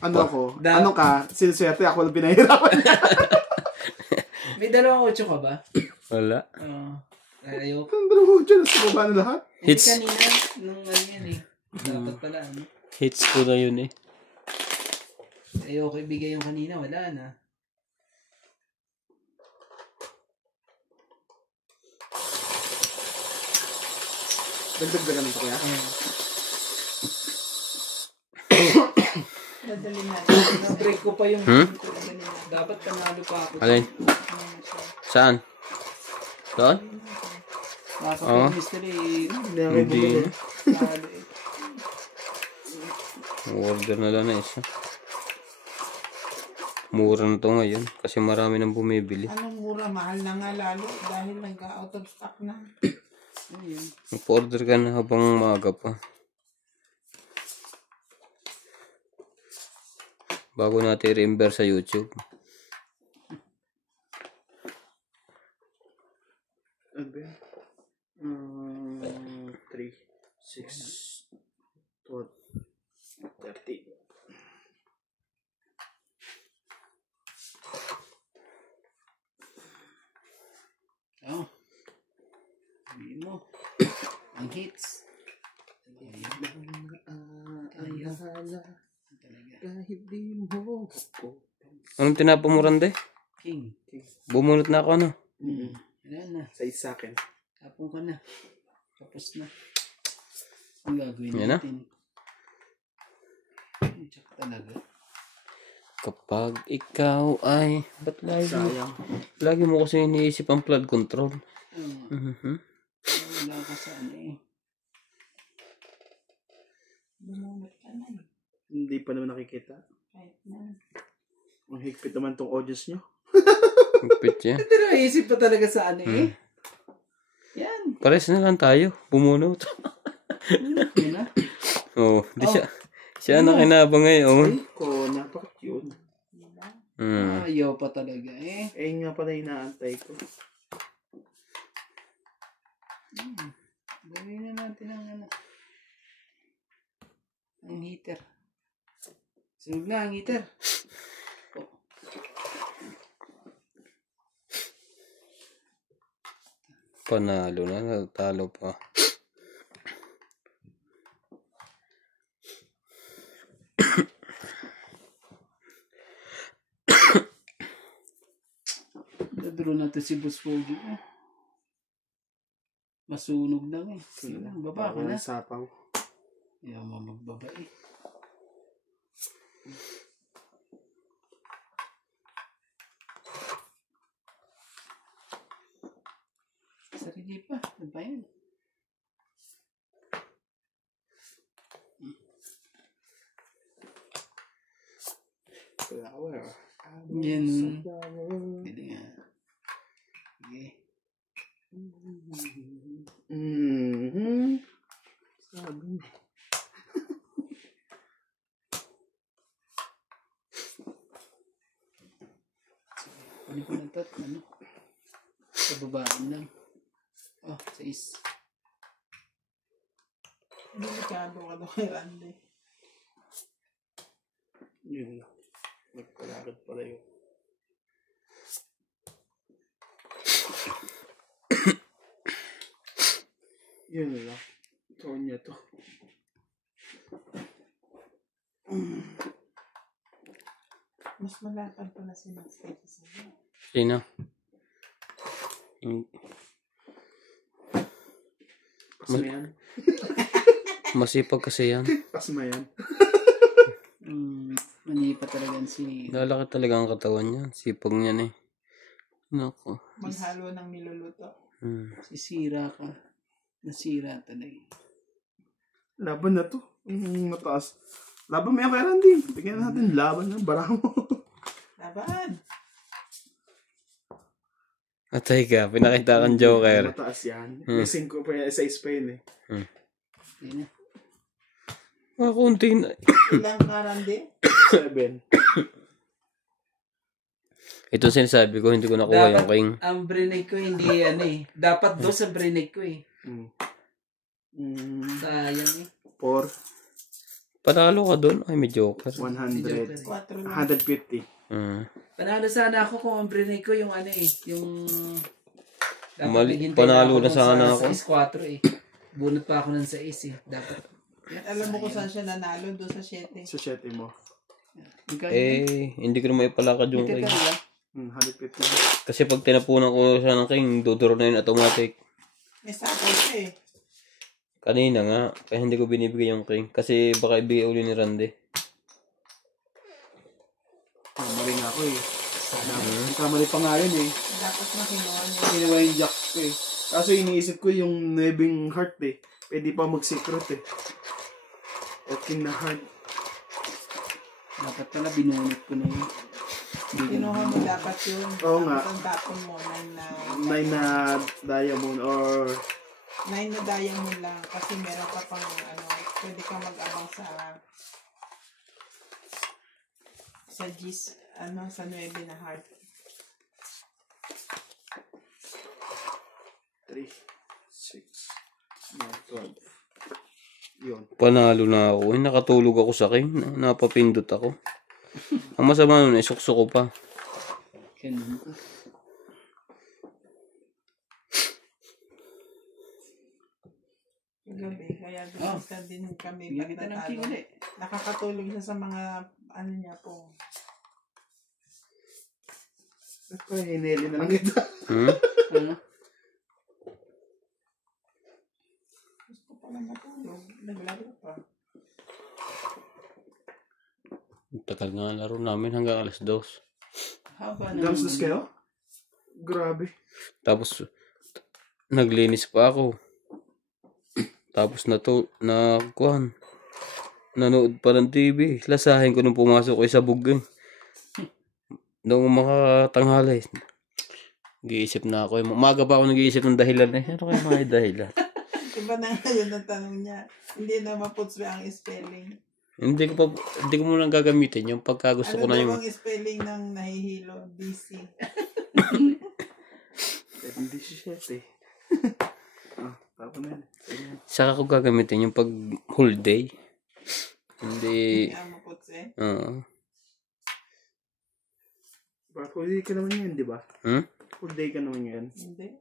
Ano ako? Ano ka? Siniswerte ako lang pinahirapan. May dalawang 8 ka ba? Wala. Ayoko. Ang dalawa dyan. Sa baba na lahat. Hits. Hindi kanina, nung ano yan eh. Dapat pala ano. Hits ko na yun eh. Ayoko ibigay yung kanina, wala na. Dagdag-dagan ito kaya. Dadali natin. Na-break ko pa yung... Hmm? Dapat panalo pa ako. Alin? Saan? Doon? Pasok Oo. yung mystery. Hindi. Panalo eh. Order na lang na isa. Mura na to ngayon kasi marami nang bumibili. Anong mura? Mahal na nga lalo dahil nag-out of stock na. Ayun. Mag-order ka na habang maaga pa. Bago natin i-reimburse sa YouTube. Ano ba yan? 3, 6, 12, 30. Oh. Sabihin mo. Ang hits. Kahit di mo ako. Anong tinapa mo, Randy? King. Bumunot na ako, ano? Wala na. Sa isa akin. Tapon ka na. Tapos na. Ang gagawin Yan na? natin. Check talaga. Kapag ikaw ay... Ba't Sayang. lagi mo kasi iniisip ang flood control? Hmm. Wala ka sa ano eh. Bumunot ka na eh. Hindi pa naman nakikita. Kahit na. Ang higpit naman tong audience nyo. Higpit yan. Pero naisip pa talaga sa ano eh. Yan. Pares na lang tayo. Bumunot. Yun na. Oo. Di siya. Siya nakinabang ngayon. Ay, ko, napaka-cute. Ayaw pa talaga eh. Eh, nga pala inaantay ko. Gawin na natin ang ano. Ang heater. Sunog na ang heater. Oh. Panalo na. Natalo pa. Dadro natin si Boss Pogi eh. Masunog lang eh. Sige, baba ka na. Sapaw. Ayaw mo magbaba eh. Sarili pa. Ano ba yan? Flower. Yan. Pwede nga. Sige. Sabi. Ano ko na ito? Ano? Sa babaan lang. Oh, 6. Delikado ka daw kay Randy. Yun lang. Nagkalagad pala yun. Yun lang. Ito niya to. Mas malapad pala si Max kaysa sa iyo. Sino? Pasma yan. Masipag kasi yan. Pasma yan. Mani pa talaga si... Lalaki talaga ang katawan niya. Sipag niyan eh. Nako. Maghalo ng niluluto. Sisira ka. Nasira talaga. Laban na to. Mataas. Laban mo yan kay Randy. Tingnan natin. Laban na. Bara mo. Laban! Atay ka. Pinakita kang Joker. Mataas yan. May 5 pa yan. 6 pa yun eh. Yan na. Kunti na. Ilang ka, Randy? 7. Ito sinasabi ko, hindi ko nakuha yung king. Ang brinake ko hindi ano eh. Dapat 2 ang brinake ko eh. Sayang eh. 4. Panalo ka doon. Ay, may Joker. 100. 4 lang. 150. Panalo sana ako kung ang brinake ko yung ano eh. Yung... Dapat Mali, naghintay panalo na kung sana ako. Sa 6-4 eh. Bunot pa ako ng 6 eh. Dapat. Alam mo kung saan siya nanalo? Doon sa 7. Sa 7 mo. Hindi ko na maipalakad yung king. 150. Kasi pag tinapunan ko siya ng king, duduro na yun automatic. May sakol siya eh. Kanina nga, kaya hindi ko binibigay yung king. Kasi baka ibigay uli ni Randy. Mali nga ako eh. Kamali pa nga yun eh. Dapat na kinuha niya. Kinuha yung jack ko eh. Kaso iniisip ko yung nebing heart eh. Pwede pa mag-secret eh. O king na heart. Dapat pala binunot ko na yun. Kinuha mo dapat yun. Oo nga. Tapos ang tapon mo, 9 na diamond or 9 na diamond lang. Kasi meron ka pang ano, pwede kang mag-abang sa G's, ano, sa 9 na heart. 3, 6, 9, 12. Yun. Panalo na ako. Nakatulog ako sa king. Napapindot ako. Ang masama nun, isukso ko pa. Ganun. Gabi, kaya doon ka din kami Bigyan kita ng king ulit. nakakatulong siya sa mga ano niya po. Ako, hineli na lang kita. Ano? Gusto ko lang matulog. Naglaro pa. Tagal nga ang laro namin hanggang alas 2. Haba na. Damsdos kayo? Grabe. Tapos, naglinis pa ako. Tapos kuhan. Nanood pa ng TV. Lasahin ko nung pumasok ko sa bugeng. Noong makatanghali. Nag-iisip na ako. Umaga pa ako nag-iisip ng dahilan. Ano kayo mga dahilan? Iba na ngayon ang tanong niya. Hindi na maputswe ang spelling. Hindi ko muna gagamitin yung pagka gusto ko na yung... Ano daw ang spelling ng nahihilo? DC. 17. Tapos na yan. Saka ko gagamitin yung pag whole day. Hindi... Hindi maputswe. Oo. Full day ka naman yun, di ba? Full day ka naman yun. Hindi.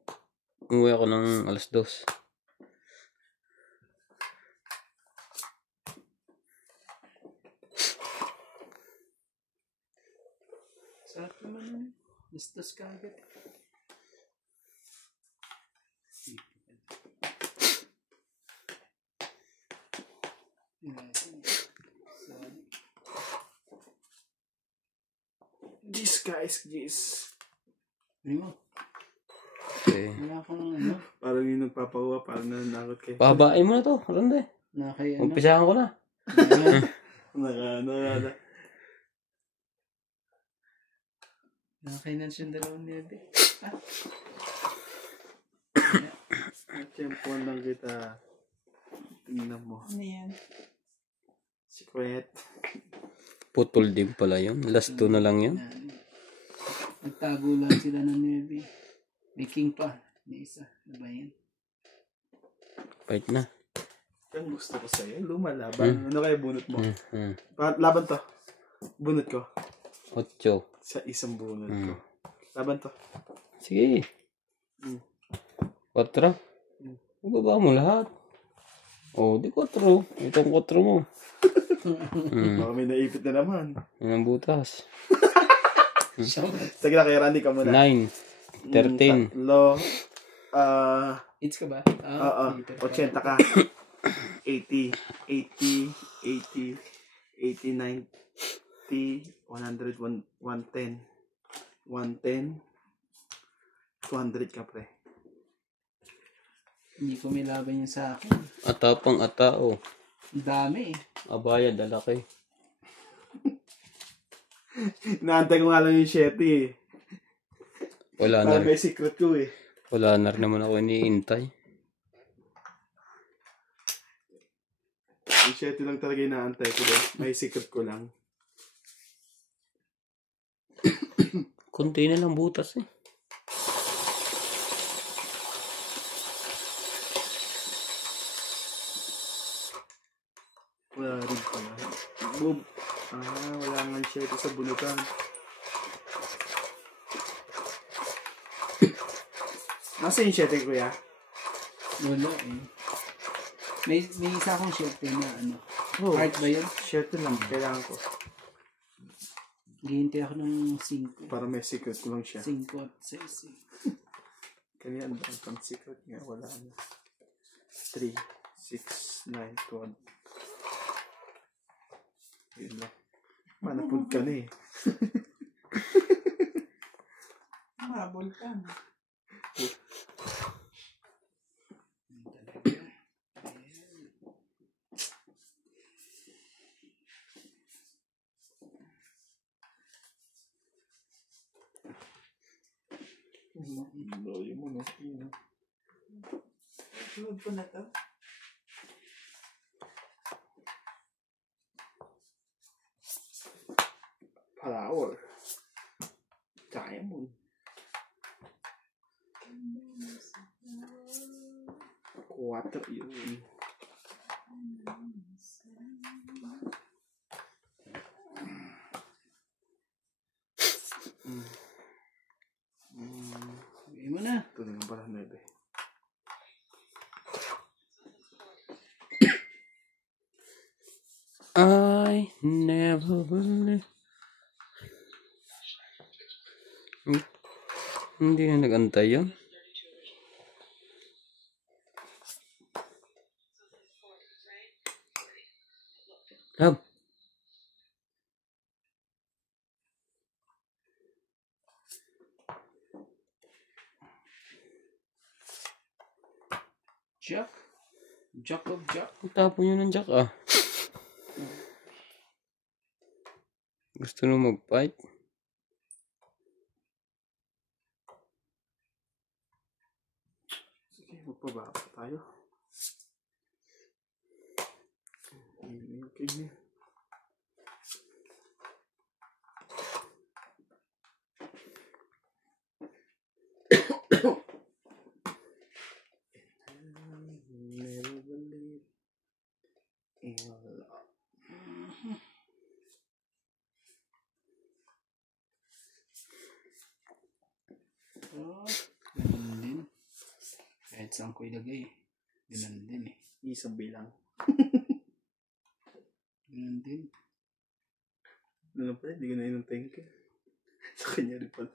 Umuwi ako ng alas 2. Sarap naman yun. Listos ka agad. Jeez, guys, jeez. Hindi mo. Okay. Wala akong ano. Parang yung nagpapahuwa, parang nananakot kayo. Pahabain mo na to. Rande. Nakay ano. Umpisahan ko na. Nakay na siya dalawang nebe. Tiyempuan lang kita. Tingnan mo. Ano yan? Secret. Putol din pala yun. Last 2 na lang yun. Nagtago lang sila ng nebe. May king pa. May isa. Ano ba yan? Fight na. Ang gusto ko sa'yo. Lumalaban. Ano kaya bunot mo? Hmm. Laban to. Bunot ko. 8. Sa isang bunot ko. Laban to. Sige. 4. Ibaba mo lahat. Oh, di 4. Itong 4 mo. Baka may naipit na naman. Yan ang butas. Sige na, kay Randy ka muna. 9. 13. Tatlo. It's ka ba? Oo. 80 ka. 80. 80. 80. 80. 90. 100. 110. 110. 200 ka, pre. Hindi ko may laban yun sa akin. Atapang atao. Ang dami eh. Abaya, dalaki. Inaantay ko nga lang yung Shetty eh. Wala na Parang rin. may secret ko eh. Wala na rin naman ako iniintay. Yung Shetty lang talaga inaantay ko doon. May secret ko lang. Kunti na lang butas eh. Wala rin pala. Boom. Wala nga yung Shetty sa bunutan. Nasa yung Shetty, kuya? Wala eh. May isa akong shirt na ano. Oh, Heart ba yun? Shetty lang. Kailangan ko. Gihintay ako ng 5. Para may secret ko lang siya. 5 at 6 eh. Kanya ang pang secret nga. Wala na. 3, 6, 9, 12. Yun lang. Manapod ka na eh. Habol ka. Loyo mo no. Load ko na to. Flower. Diamond. 4 yun. Sabihin mo na. Ito na lang pala 9. I never believe. Hindi na nag-antay yun. Hab. Jack. Jack of Jack. Tapon yun ng jack ah. Gusto nung mag-fight? Sige, magpababa tayo. Okay. Never believe in love. Oh, ganun din. Kahit saan ko ilagay. Ganun din eh. Isang bilang. Ganun din. Ano pala, hindi ko na inong thank you. Sa kanya rin pala.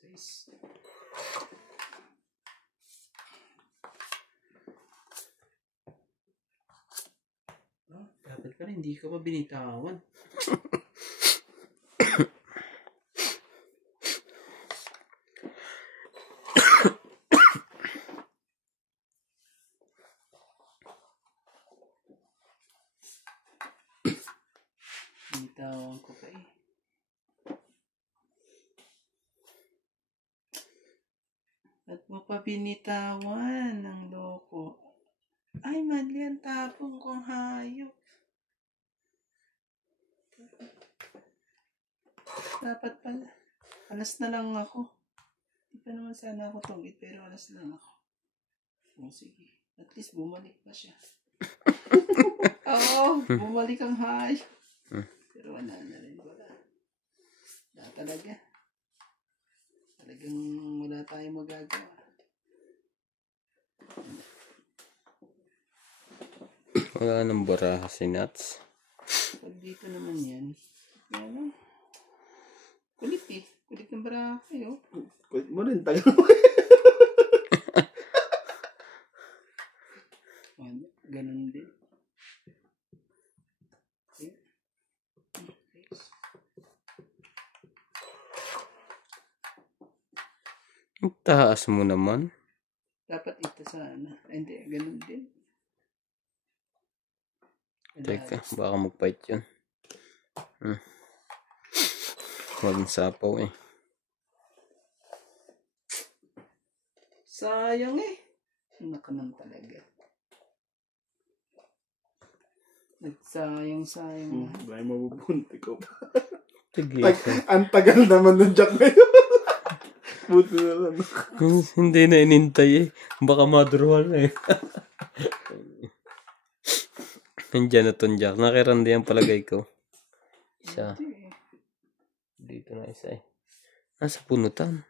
Nice. Oh, dapat pala hindi ka pa binitawan. Binitawan ko pa eh. At mo pa binitawan ng loko. Ay, mali ang tapong kong hayop. Dapat pala. Alas na lang ako. Di pa naman sana ako tunggit, pero alas lang ako. O, sige. At least bumalik pa siya. Oo, bumalik ang hayop. Pero wala na rin. Wala talaga. Talagang wala tayong magagawa. Wala nang baraha si Nats. Pag dito naman yan, ano? Kulit eh. Kulit ng baraha kayo. Kulit mo rin, tagal. Ganun din. Ang taas mo naman. Dapat ito sana. Hindi, ganun din. Teka, baka mag-fight yun. Walang sapaw eh. Sayang eh. Nakanan talaga. Nagsayang-sayang. Dahil mabubunti ko pa. Sige. Ang tagal naman ng jack na yun. Buti na lang. Hindi na inintay eh. Baka madruhan na eh. Nandiyan na ton jack. Nakirandi ang palagay ko. Isa. Dito na isa eh. Nasa punutan.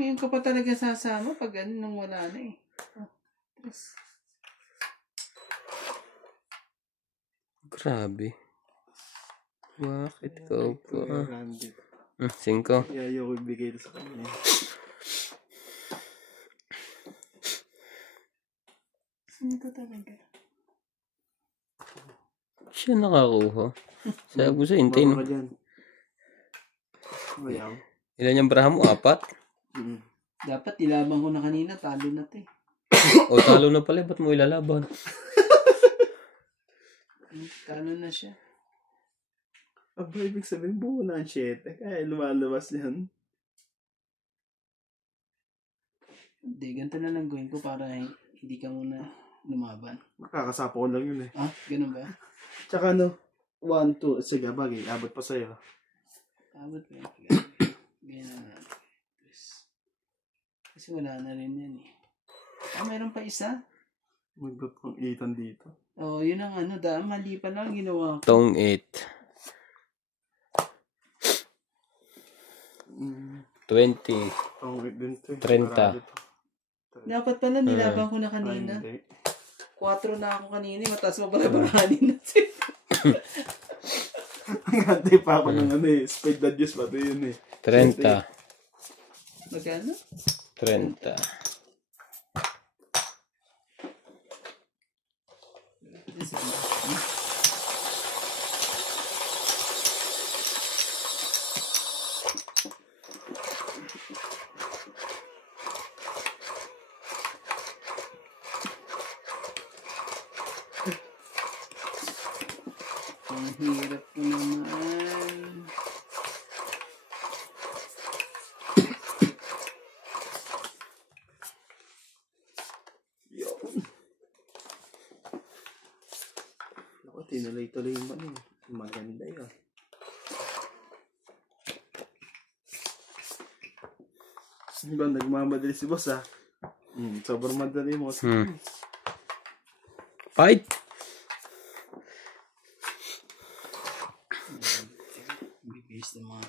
Ngayon ka pa talaga sasama pag ganun nang wala na eh. Grabe. Bakit ikaw pa? Randy. 5. Kaya ayoko ibigay ito sa kanya. Ito talaga. Siya nakakuha. Sabi ko sa intay no. Baka dyan. Ayaw. Ilan yung baraha mo? 4? Dapat ilabang ko na kanina. Talo na ito eh. O talo na pala. Ba't mo ilalaban? Talo na siya. Aba, ibig sabihin buo na ang 7. Kaya lumalabas yan. Hindi, ganito na lang gawin ko para hindi ka muna lumaban. Makakasapo ko lang yun eh. Ah, ganun ba? Tsaka ano, 1, 2. Sige, bagay. Abot pa sa'yo. Abot ba yun? Ganyan na natin. Kasi wala na rin yan eh. Ah, mayroon pa isa? Magdot kong 8 dito. Oh, yun ang ano. Mali pa lang ginawa ko. Tong 8. 20. Tong 8 din to. 30. Dapat pala nilabang ko na kanina. Hindi. 4 na ako kanina. Mataas mo pala barahanin natin. Hangante pa ako ng ano eh. Spade that use pa ito yun eh. 30. Magkano? 30. Ang hirap ko naman. Ako, tinuloy-tuloy yung ano. Maganda yun. Diba, nagmamadali si boss ah. Sobrang madali mo. Fight! Bibis na mga...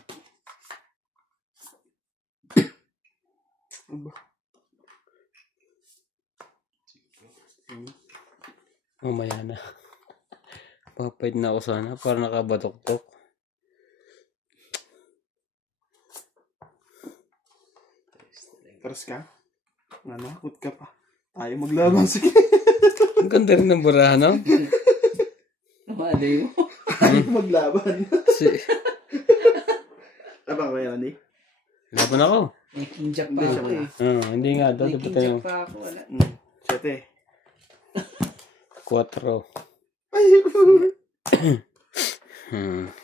Mamaya na. Papait na ako sana para nakabatok-tok. Taras ka? Nanakot ka pa. Tayo maglaban. Sige. Ang ganda rin ng barahan, no? Namalay mo. Tayo maglaban. Si... Aba ba yan, eh? Laban ako. May king jack pa Hindi ako siya eh. Hindi nga daw. May Dapat king tayo. jack pa ako. Wala. 7. 4. Ay,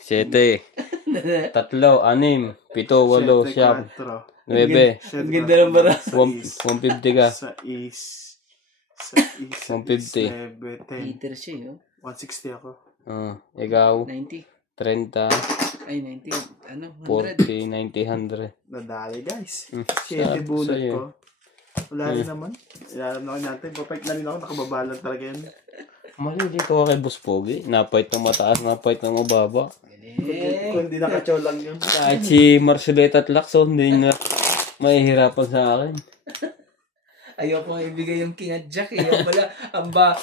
7. 3, 6, 7, 8, 8, 9, Ang ganda ng bara. 150 ka. 150. 10. Peter siya yun. 160 ako. Ikaw, 90. 30, Ay, 90. Ano? 40, 100. 90, 100. Nadali, guys. Sarap 7 bullet sa'yo. ko. Wala rin naman. Ilalam na natin. Papait na rin ako. Nakababalan talaga yan. Mali dito ka kay Boss Pogi. Napait ng mataas, napait ng mababa. Kung hindi nakachow lang yun. Kahit si Marceleta at Lacson, hindi na mahihirapan sa akin. Ayoko ibigay yung king at jack eh. Yung pala, ang ganda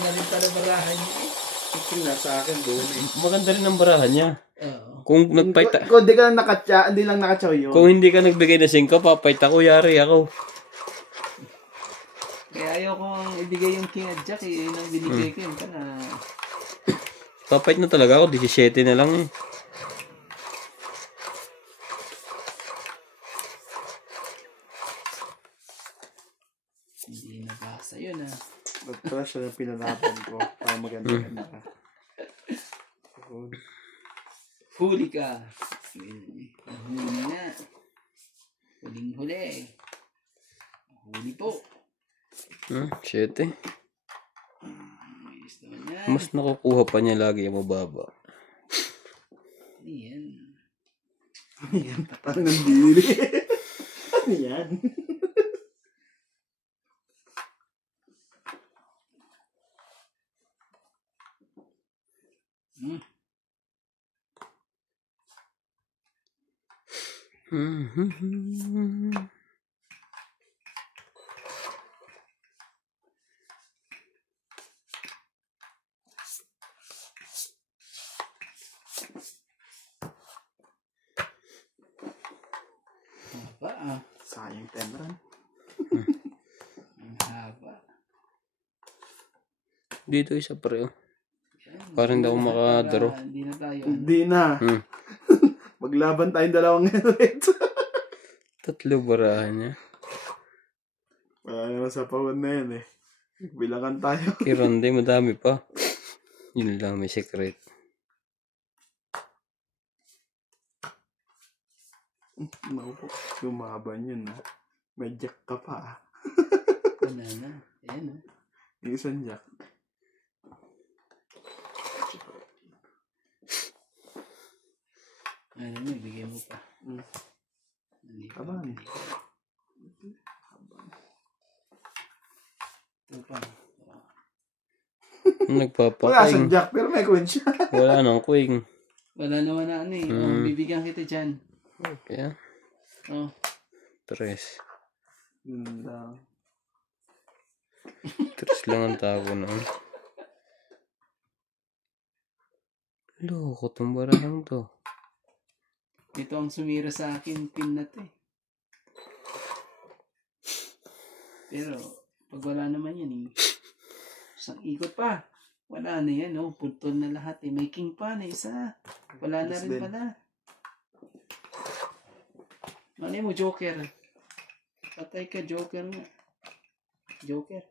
na rin pala barahan niya eh. Ito na sa akin doon eh. Maganda rin ang barahan niya. Oo. Kung nagpait, Kung hindi ka nakacha, hindi lang nakachow yun. kung hindi ka nagbigay ng 5, papait ako, yari ako. Kaya ayoko ibigay yung king at jack eh. Yun ang binigay ko yun. Kana... Papait na talaga ako, 17 na lang eh. Hindi nabasa yun ah. Ba't pala siya yung pinanapan ko para maganda ka. Huli ka. Nahuli na. Huling huli. Huli po. 7. Ayos naman yan. Mas nakukuha pa niya lagi yung mababa. Yan. Yan, parang nandiri. Ano yan? Haba ah. Sayang 10 run. Ang haba. Dito isa pareho. Yan. Parang daw makadraw. Hindi na tayo. Hindi na. Maglaban tayong dalawang ngayon. 3 barahan niya. Wala naman sa pawon na yun eh. Bilangan tayo. Kay Ronde, madami pa. Yun lang, may secret. Naku po. Lumaban yun ah. May jack ka pa ah. Wala na. Ayan ah. Yung isang jack. Ano mo, ibigay mo pa. Hindi pa. Kaban. Ito pa. Wala Nagpapaking. siyang jack pero may queen siya. Wala nang queen. Wala naman na ano eh. Oh, bibigyan kita dyan. Kaya, Oh. 3. Yun lang. 3 lang ang tago noon. Loko tong barahang to. Ito ang sumira sa akin, pin na to eh. Pero, pag wala naman yan eh. Isang ikot pa. Wala na yan, oh. Puntol na lahat eh. May king pa na isa. Wala na rin pala. Ano mo, Joker? Patay ka, Joker nga. Joker.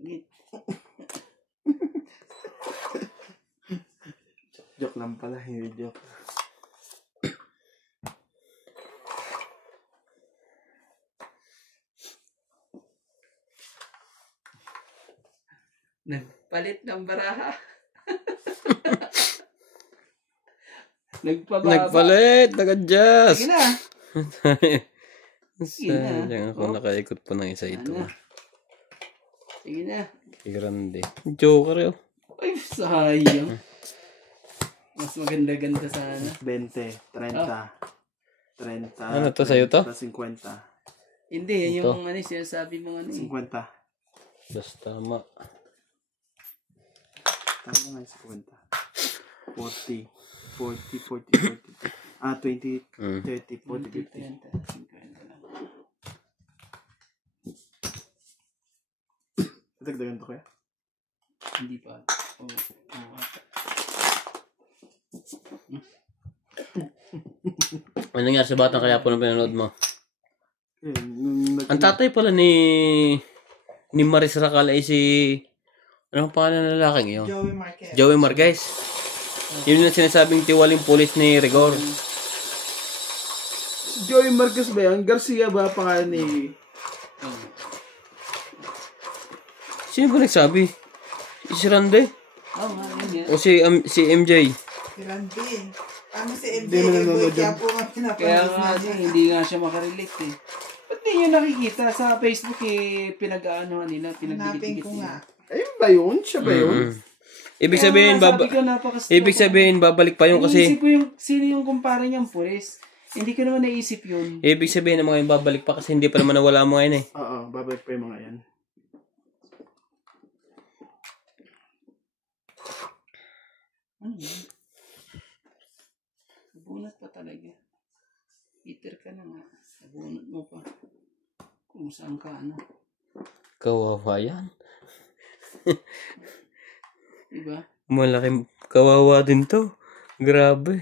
Git. Joke lang pala, hindi joke. Nagpalit ng baraha. Nagpababa. Nagpalit, nag-adjust. Sige na. Sayang ako nakaikot pa ng isa ito. Sige na. Grande. Joker yun. Ay, sayang. Mas maganda-ganda sana. 20, 30, 30. Ano to, sa'yo to? 50. Hindi, yung ano, sinasabi mo ano eh. 50. Basta tama. Tama nga yung 50. 40. 40. 20, 30, 40, 50. 50 lang. Dagdagan to kaya? Hindi pa. Ano nangyari sa batang kaya po nang pinanood mo? Ang Ang tatay pala ni Maris Racal ay si... Ano ang pangalan ng lalaking yun? Joey Marquez. Joey Marquez. Yun yung sinasabing tiwaling pulis ni Rigor. Joey Marquez ba yan? Garcia ba pangalan ni... Sino ba nagsabi? Si Randy? Oo nga, yun yan. O si MJ? Si Randy. Paano si MJ? Hindi mo nanonood Kaya yan. po nga Kaya pinapanood nga niya. hindi nga siya makarelate eh. Ba't di nyo nakikita sa Facebook eh, pinag-aanohan nila, Hanapin pinagdidikit ko nila. nga. Ayun ba yun? Siya ba yun? Ibig sabihin, ibig sabihin, babalik pa yun kasi... Iniisip ko yung, sino yung kumpara niyang pulis. Hindi ko naman naisip yun. Ibig sabihin ng mga yung babalik pa kasi hindi pa naman nawala mo ngayon eh. Oo, babalik pa yung mga yan. Ano yun? Nabunot pa talaga. Peter ka na nga. Nabunot mo pa. Kung saan ka, ano. Kawawa yan. Diba? Malaking kawawa din to. Grabe.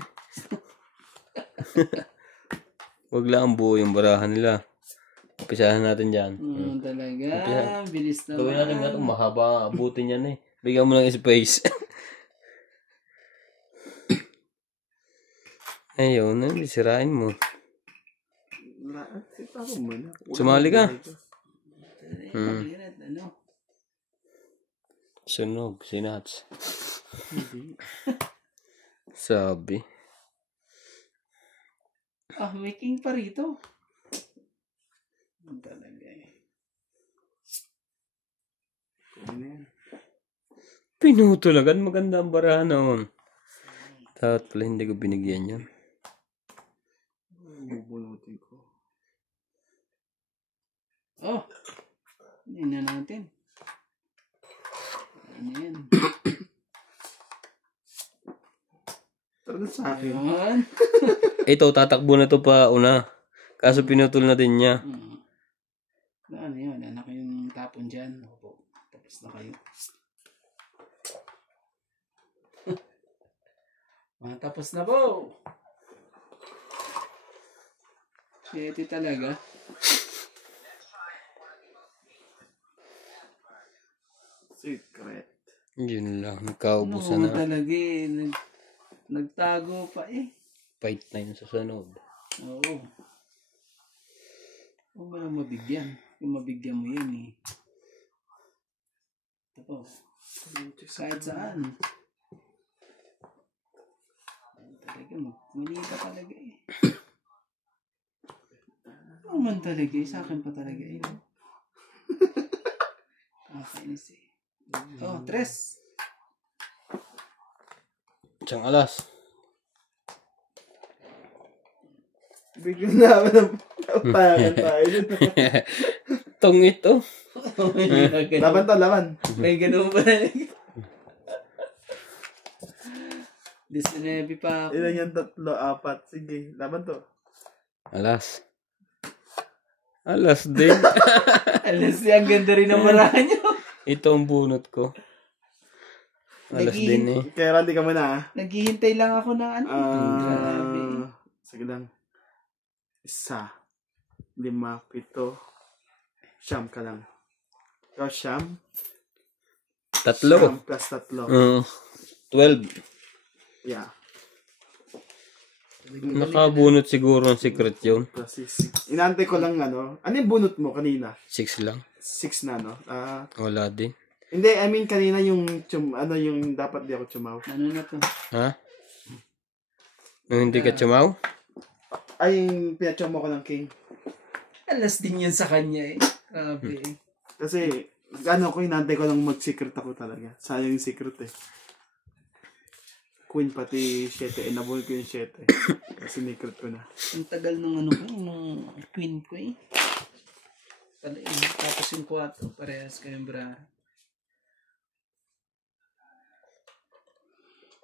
Wag lang ang buo yung barahan nila. Umpisahan natin dyan. Talaga. Umpisa. Bilis naman. Gawin natin nga ito. Mahaba. Abutin yan eh. Bigyan mo ng space. Ayun. Sirain mo. Sumali ka. Ano? Sunog. Sinats. Sabi. May king pa rito. Talaga eh. Pinutulagan. Maganda ang barahan noon. Dapat pala hindi ko binigyan yan. Bubunutin ko. Hindi na natin. Ano yan? Talaga sa akin. Ayun. Ito, tatakbo na to pa una. Kaso pinutol na din niya. Ano yun? Anak yung tapon dyan. Opo. Tapos na kayo. Tapos na po. Shitty talaga. Secret. Yun lang. Nagkaubusan na. Talaga eh. Nagtago pa eh. Fight na yun sa sunod. Oo. Huwag mo lang mabigyan. Kung mabigyan mo yan eh. Ito. Kahit saan. Talaga, manita talaga eh. Ano man talaga eh. Sa akin pa talaga eh. Kakainis eh. Tres. Isang alas. Bigyan namin ng tayagan tayo. Tong ito. Laban to, laban. May ganun pa na. 19 pa ako. Ilan yan? 3, 4. Sige, laban to. Alas. Alas din. Alas ang ganda rin ang marahan nyo. Ito ang bunot ko. Alas din eh. Kaya Randy ka muna ah. Naghihintay lang ako ng ano. Grabe. Sige lang. 1, 5, 7, siyam ka lang. Ikaw siyam? 3. Siyam plus 3. 12. Yeah. Nakabunot siguro ng secret yun. Plus 6. Inaantay ko lang ano. Ano yung bunot mo kanina? 6 lang. 6 na, no? Wala din. Hindi, I mean kanina yung yung dapat di ako chumaw. Ano na to? Ha? Nung hindi ka chumaw? Ay, yung pinachum ko ng king. Alas din yan sa kanya eh. Grabe eh. Kasi, ko, inaantay ko lang mag-secret ako talaga. Sayang yung secret eh. Queen pati 7. Nabul ko yung 7. Kasi secret ko na. Ang tagal nung nung queen ko eh. Tapos yung 4, parehas kayong bra.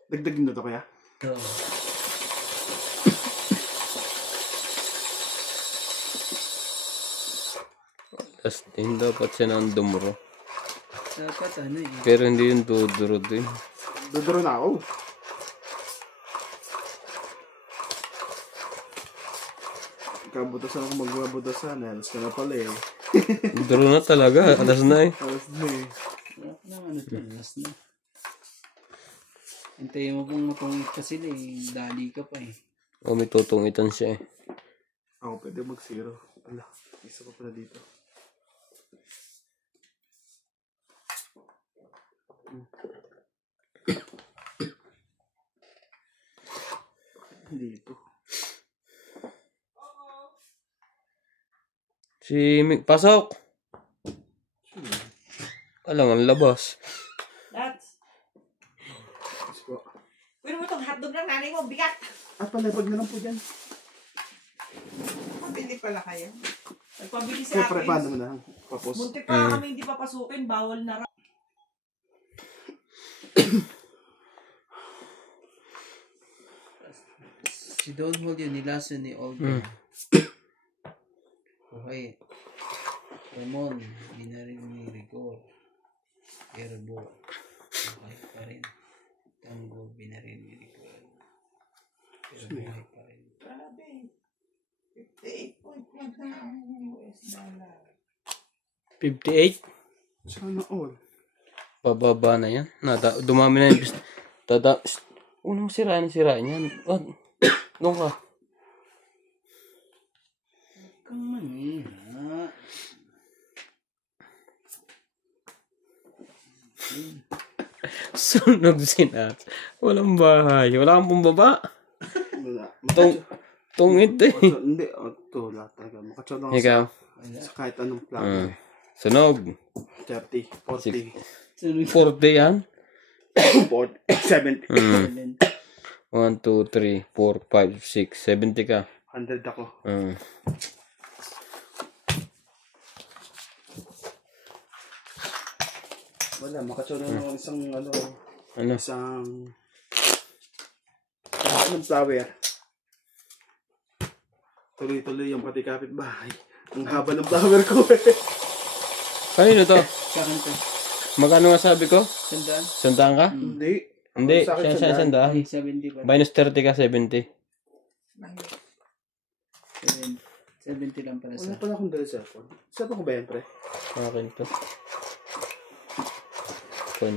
Dagdag na to kaya? So, Tapos din dapat siya ng dumuro. dapat eh. Pero hindi yung duduro din. Duduro na ako. Kabutasan ako magbabutasan. Alas ka na pala eh. Duro na talaga. Alas na eh. Alas na eh. Wala ka naman ito. Alas na. Hintayin mo pong matungit ka sila eh. Dali ka pa eh. O may tutungitan siya eh. Ako pwede mag-0. Ala, isa ko pala dito. Dito. Si Mick, pasok! Alam ang labas. That's. Kasi po. Pwede mo itong hotdog ng nanay mo, bigat. At palipag na lang po dyan. Mabili pala kayo. Nagpabili si Siyempre, Ate. paano mo na? Papos. Muntik pa kami hindi papasukin, bawal na ra. Si Don Julio nilaso ni Olga. Okay. Ramon, binarin ni Rigor. Erbo. Okay pa rin. Tango, binarin ni Rigor. Pero buhay pa rin. Grabe. 58.1 na ang US dollar. 58? Sana all. Bababa na yan. Dumami na yung unang sirain yan. Doon ka. Kang manira. Sunog sina. Walang bahay. Wala kang pumbaba. Wala. Tungit eh. Hindi. Ito lahat talaga. Makatsyon ako Ikaw. sa kahit anong plano. Sunog. 30, 40, 40 yan. 70. 1, 2, 3, 4, 5, 6, 70 ka. 100 ako. Wala, makatsyon ako isang Ano? isang anong flower. Tuloy-tuloy yung pati kapitbahay. Ang haba ng flower ko eh. Kanino to? Sa akin to. Magkano nga sabi ko? Sandaan? Sandaan ka? Hindi. Hindi, Sa akin, siya sandaan. Ay, 70 pa. Minus 30 ka, 70. 70 lang para Wala sa... pala akong dala cellphone. Cellphone ko ba yan, pre? Akin to. Fun.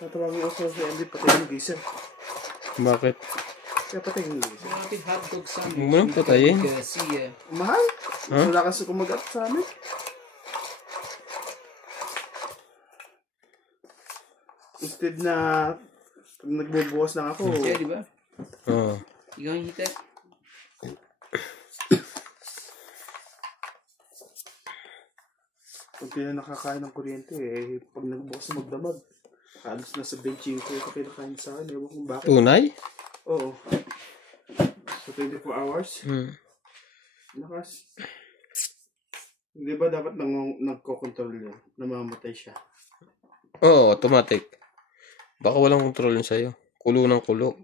Natawagin ko sa MD pati yung geyser. Bakit? Kaya pati yung geyser. Grabe hotdog sandwich. Huwag mo nang patayin. Garcia. Mahal? Huh? Wala kasi kumagat sa amin. Instead na pag nagbubukas lang ako. Siya, di ba? Oo. Ikaw yung hitet. Pag na nakakain ng kuryente, eh, pag nagbukas na magdamag, halos na sa benching ko ito kinakain sa akin. Ewan kung bakit. Tunay? Oo. So, 24 hours. Lakas. Di ba dapat nagko-control yun? Namamatay siya. Oo, automatic. Baka walang kontrol yun sa'yo. Kulo ng kulo.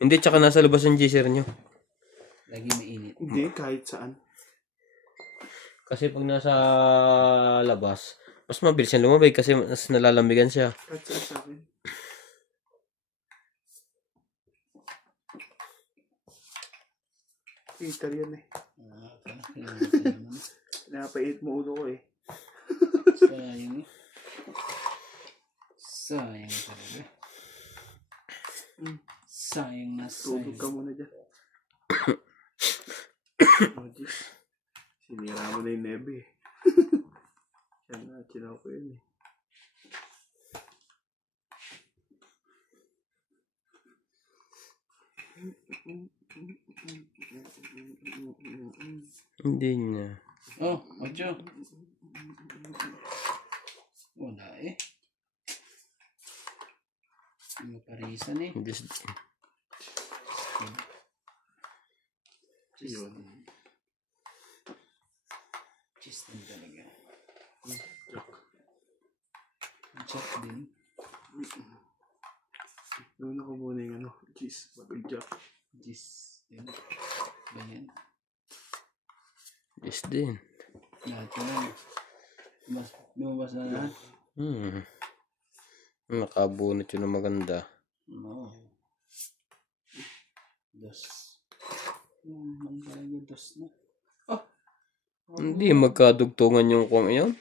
Hindi, tsaka nasa labas yung geyser nyo. Lagi mainit. Hindi, kahit saan. Kasi pag nasa labas, mas mabilis yan lumabay kasi mas nalalamigan siya. Kahit saan sa akin. Heater yan eh. Napait mo ulo ko eh. Sayang eh. Sayang talaga. Sayang na Tulog sayang. ka muna dyan. Oh, jeez. Sinira mo na yung nebe. Yan na, chinaw ko yun eh. Hindi niya. Oh, Ocho. Wala eh. Hindi parisan eh. Just, Yun. Cheese din talaga. Jack. Jack din. Doon ako muna yung ano. Jeez, mag-jack. Cheese din. Ba yan? just din. Lahat ko lang. Lumabas na lahat. Nakabunot yun na maganda. No. Dos. Man talaga dos na. Oh! Hindi magkadugtungan yung kung yun.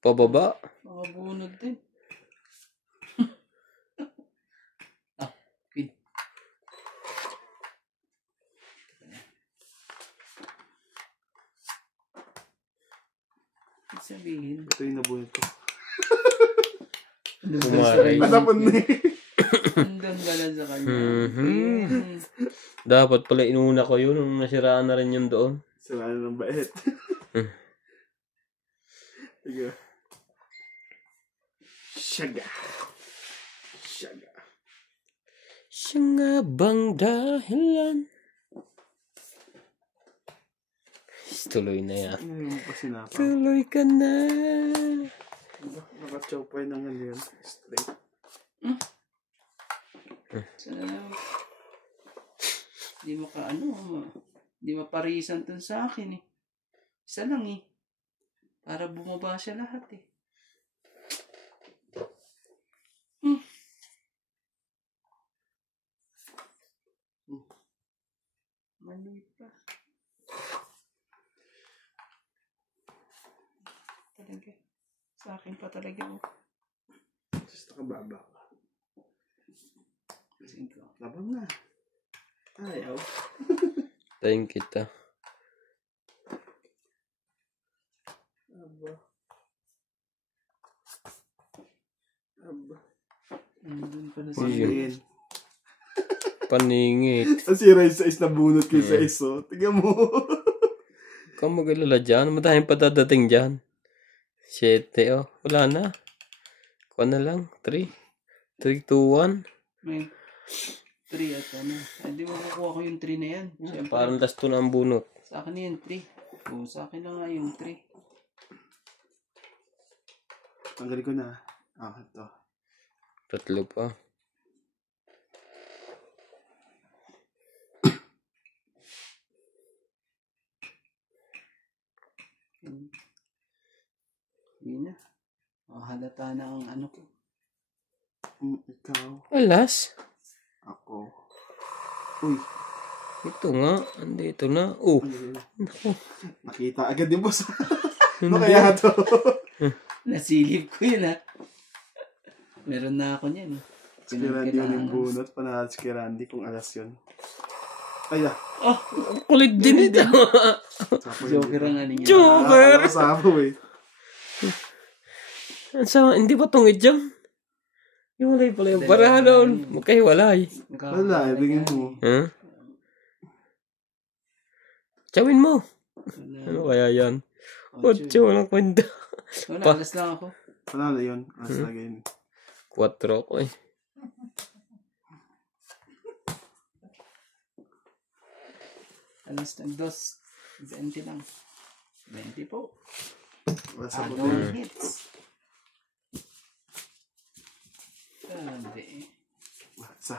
Pababa. Makabunod din. Ah, okay. Ibig sabihin. Ito yung nabunod ko. Kumaray. Natapon na eh. Andun ka na sa kanya. Mhm. Dapat pala inuna ko yun nung nasiraan na rin yun doon. Sila na ng bait. Sige. Syaga. Syaga. Siya nga bang dahilan? Tuloy na yan. Ano yung pasinapaw? Tuloy ka na. Nakachow pa yun ng ano yan. Straight. Sana di maka di maparisan dun sa akin eh. Isa lang eh. Para bumaba siya lahat eh. Mali pa. Talaga. Sa akin pa talaga oh. Just nakababa ka. Cinco. Labang na. Ayaw. Tayin kita. Aba. Aba. Andun pa na Paningin. Paningit. Ang sira yung size na bunot ko sa iso. Tignan mo. Kung mag-alala dyan, madaming padadating dyan. 7, oh. Wala na. Kuha na lang. 3. 3, 2, 1. May 3 at ano. Ay, di makukuha ko yung 3 na yan. Siyempre, Parang last 2 na ang bunot. sa akin na yung 3. Oo, sa akin na nga yung 3. Tanggalin ko na. Ah, ito. 3 pa. Hindi na. O, halata na ang ano ko. Ikaw. Alas. Ako. Uy. Ito nga. Andito na. Oh. Naku. Nakita agad yung boss. Ano kaya to? Nasilip ko yun ha. Meron na ako niyan. Si Randy yun yung bunot. Panahal si Randy kung alas yun. Ay ah. Oh! Kulit din ito. Joker ang ano niya. Joker! Kasama eh. So, hindi ba tungit dyan? Hiwalay pala yung barahan doon. Magkahiwalay. Wala, tingin mo. Huh? Chawin mo. Ano kaya yan? 8, walang kwenta. Wala, alas lang ako. Wala na yun. Alas na yun. 4 ko eh. Alas ng 2. 20 lang. 20 po. Wala sa Ano puti. hits? Hindi. Sa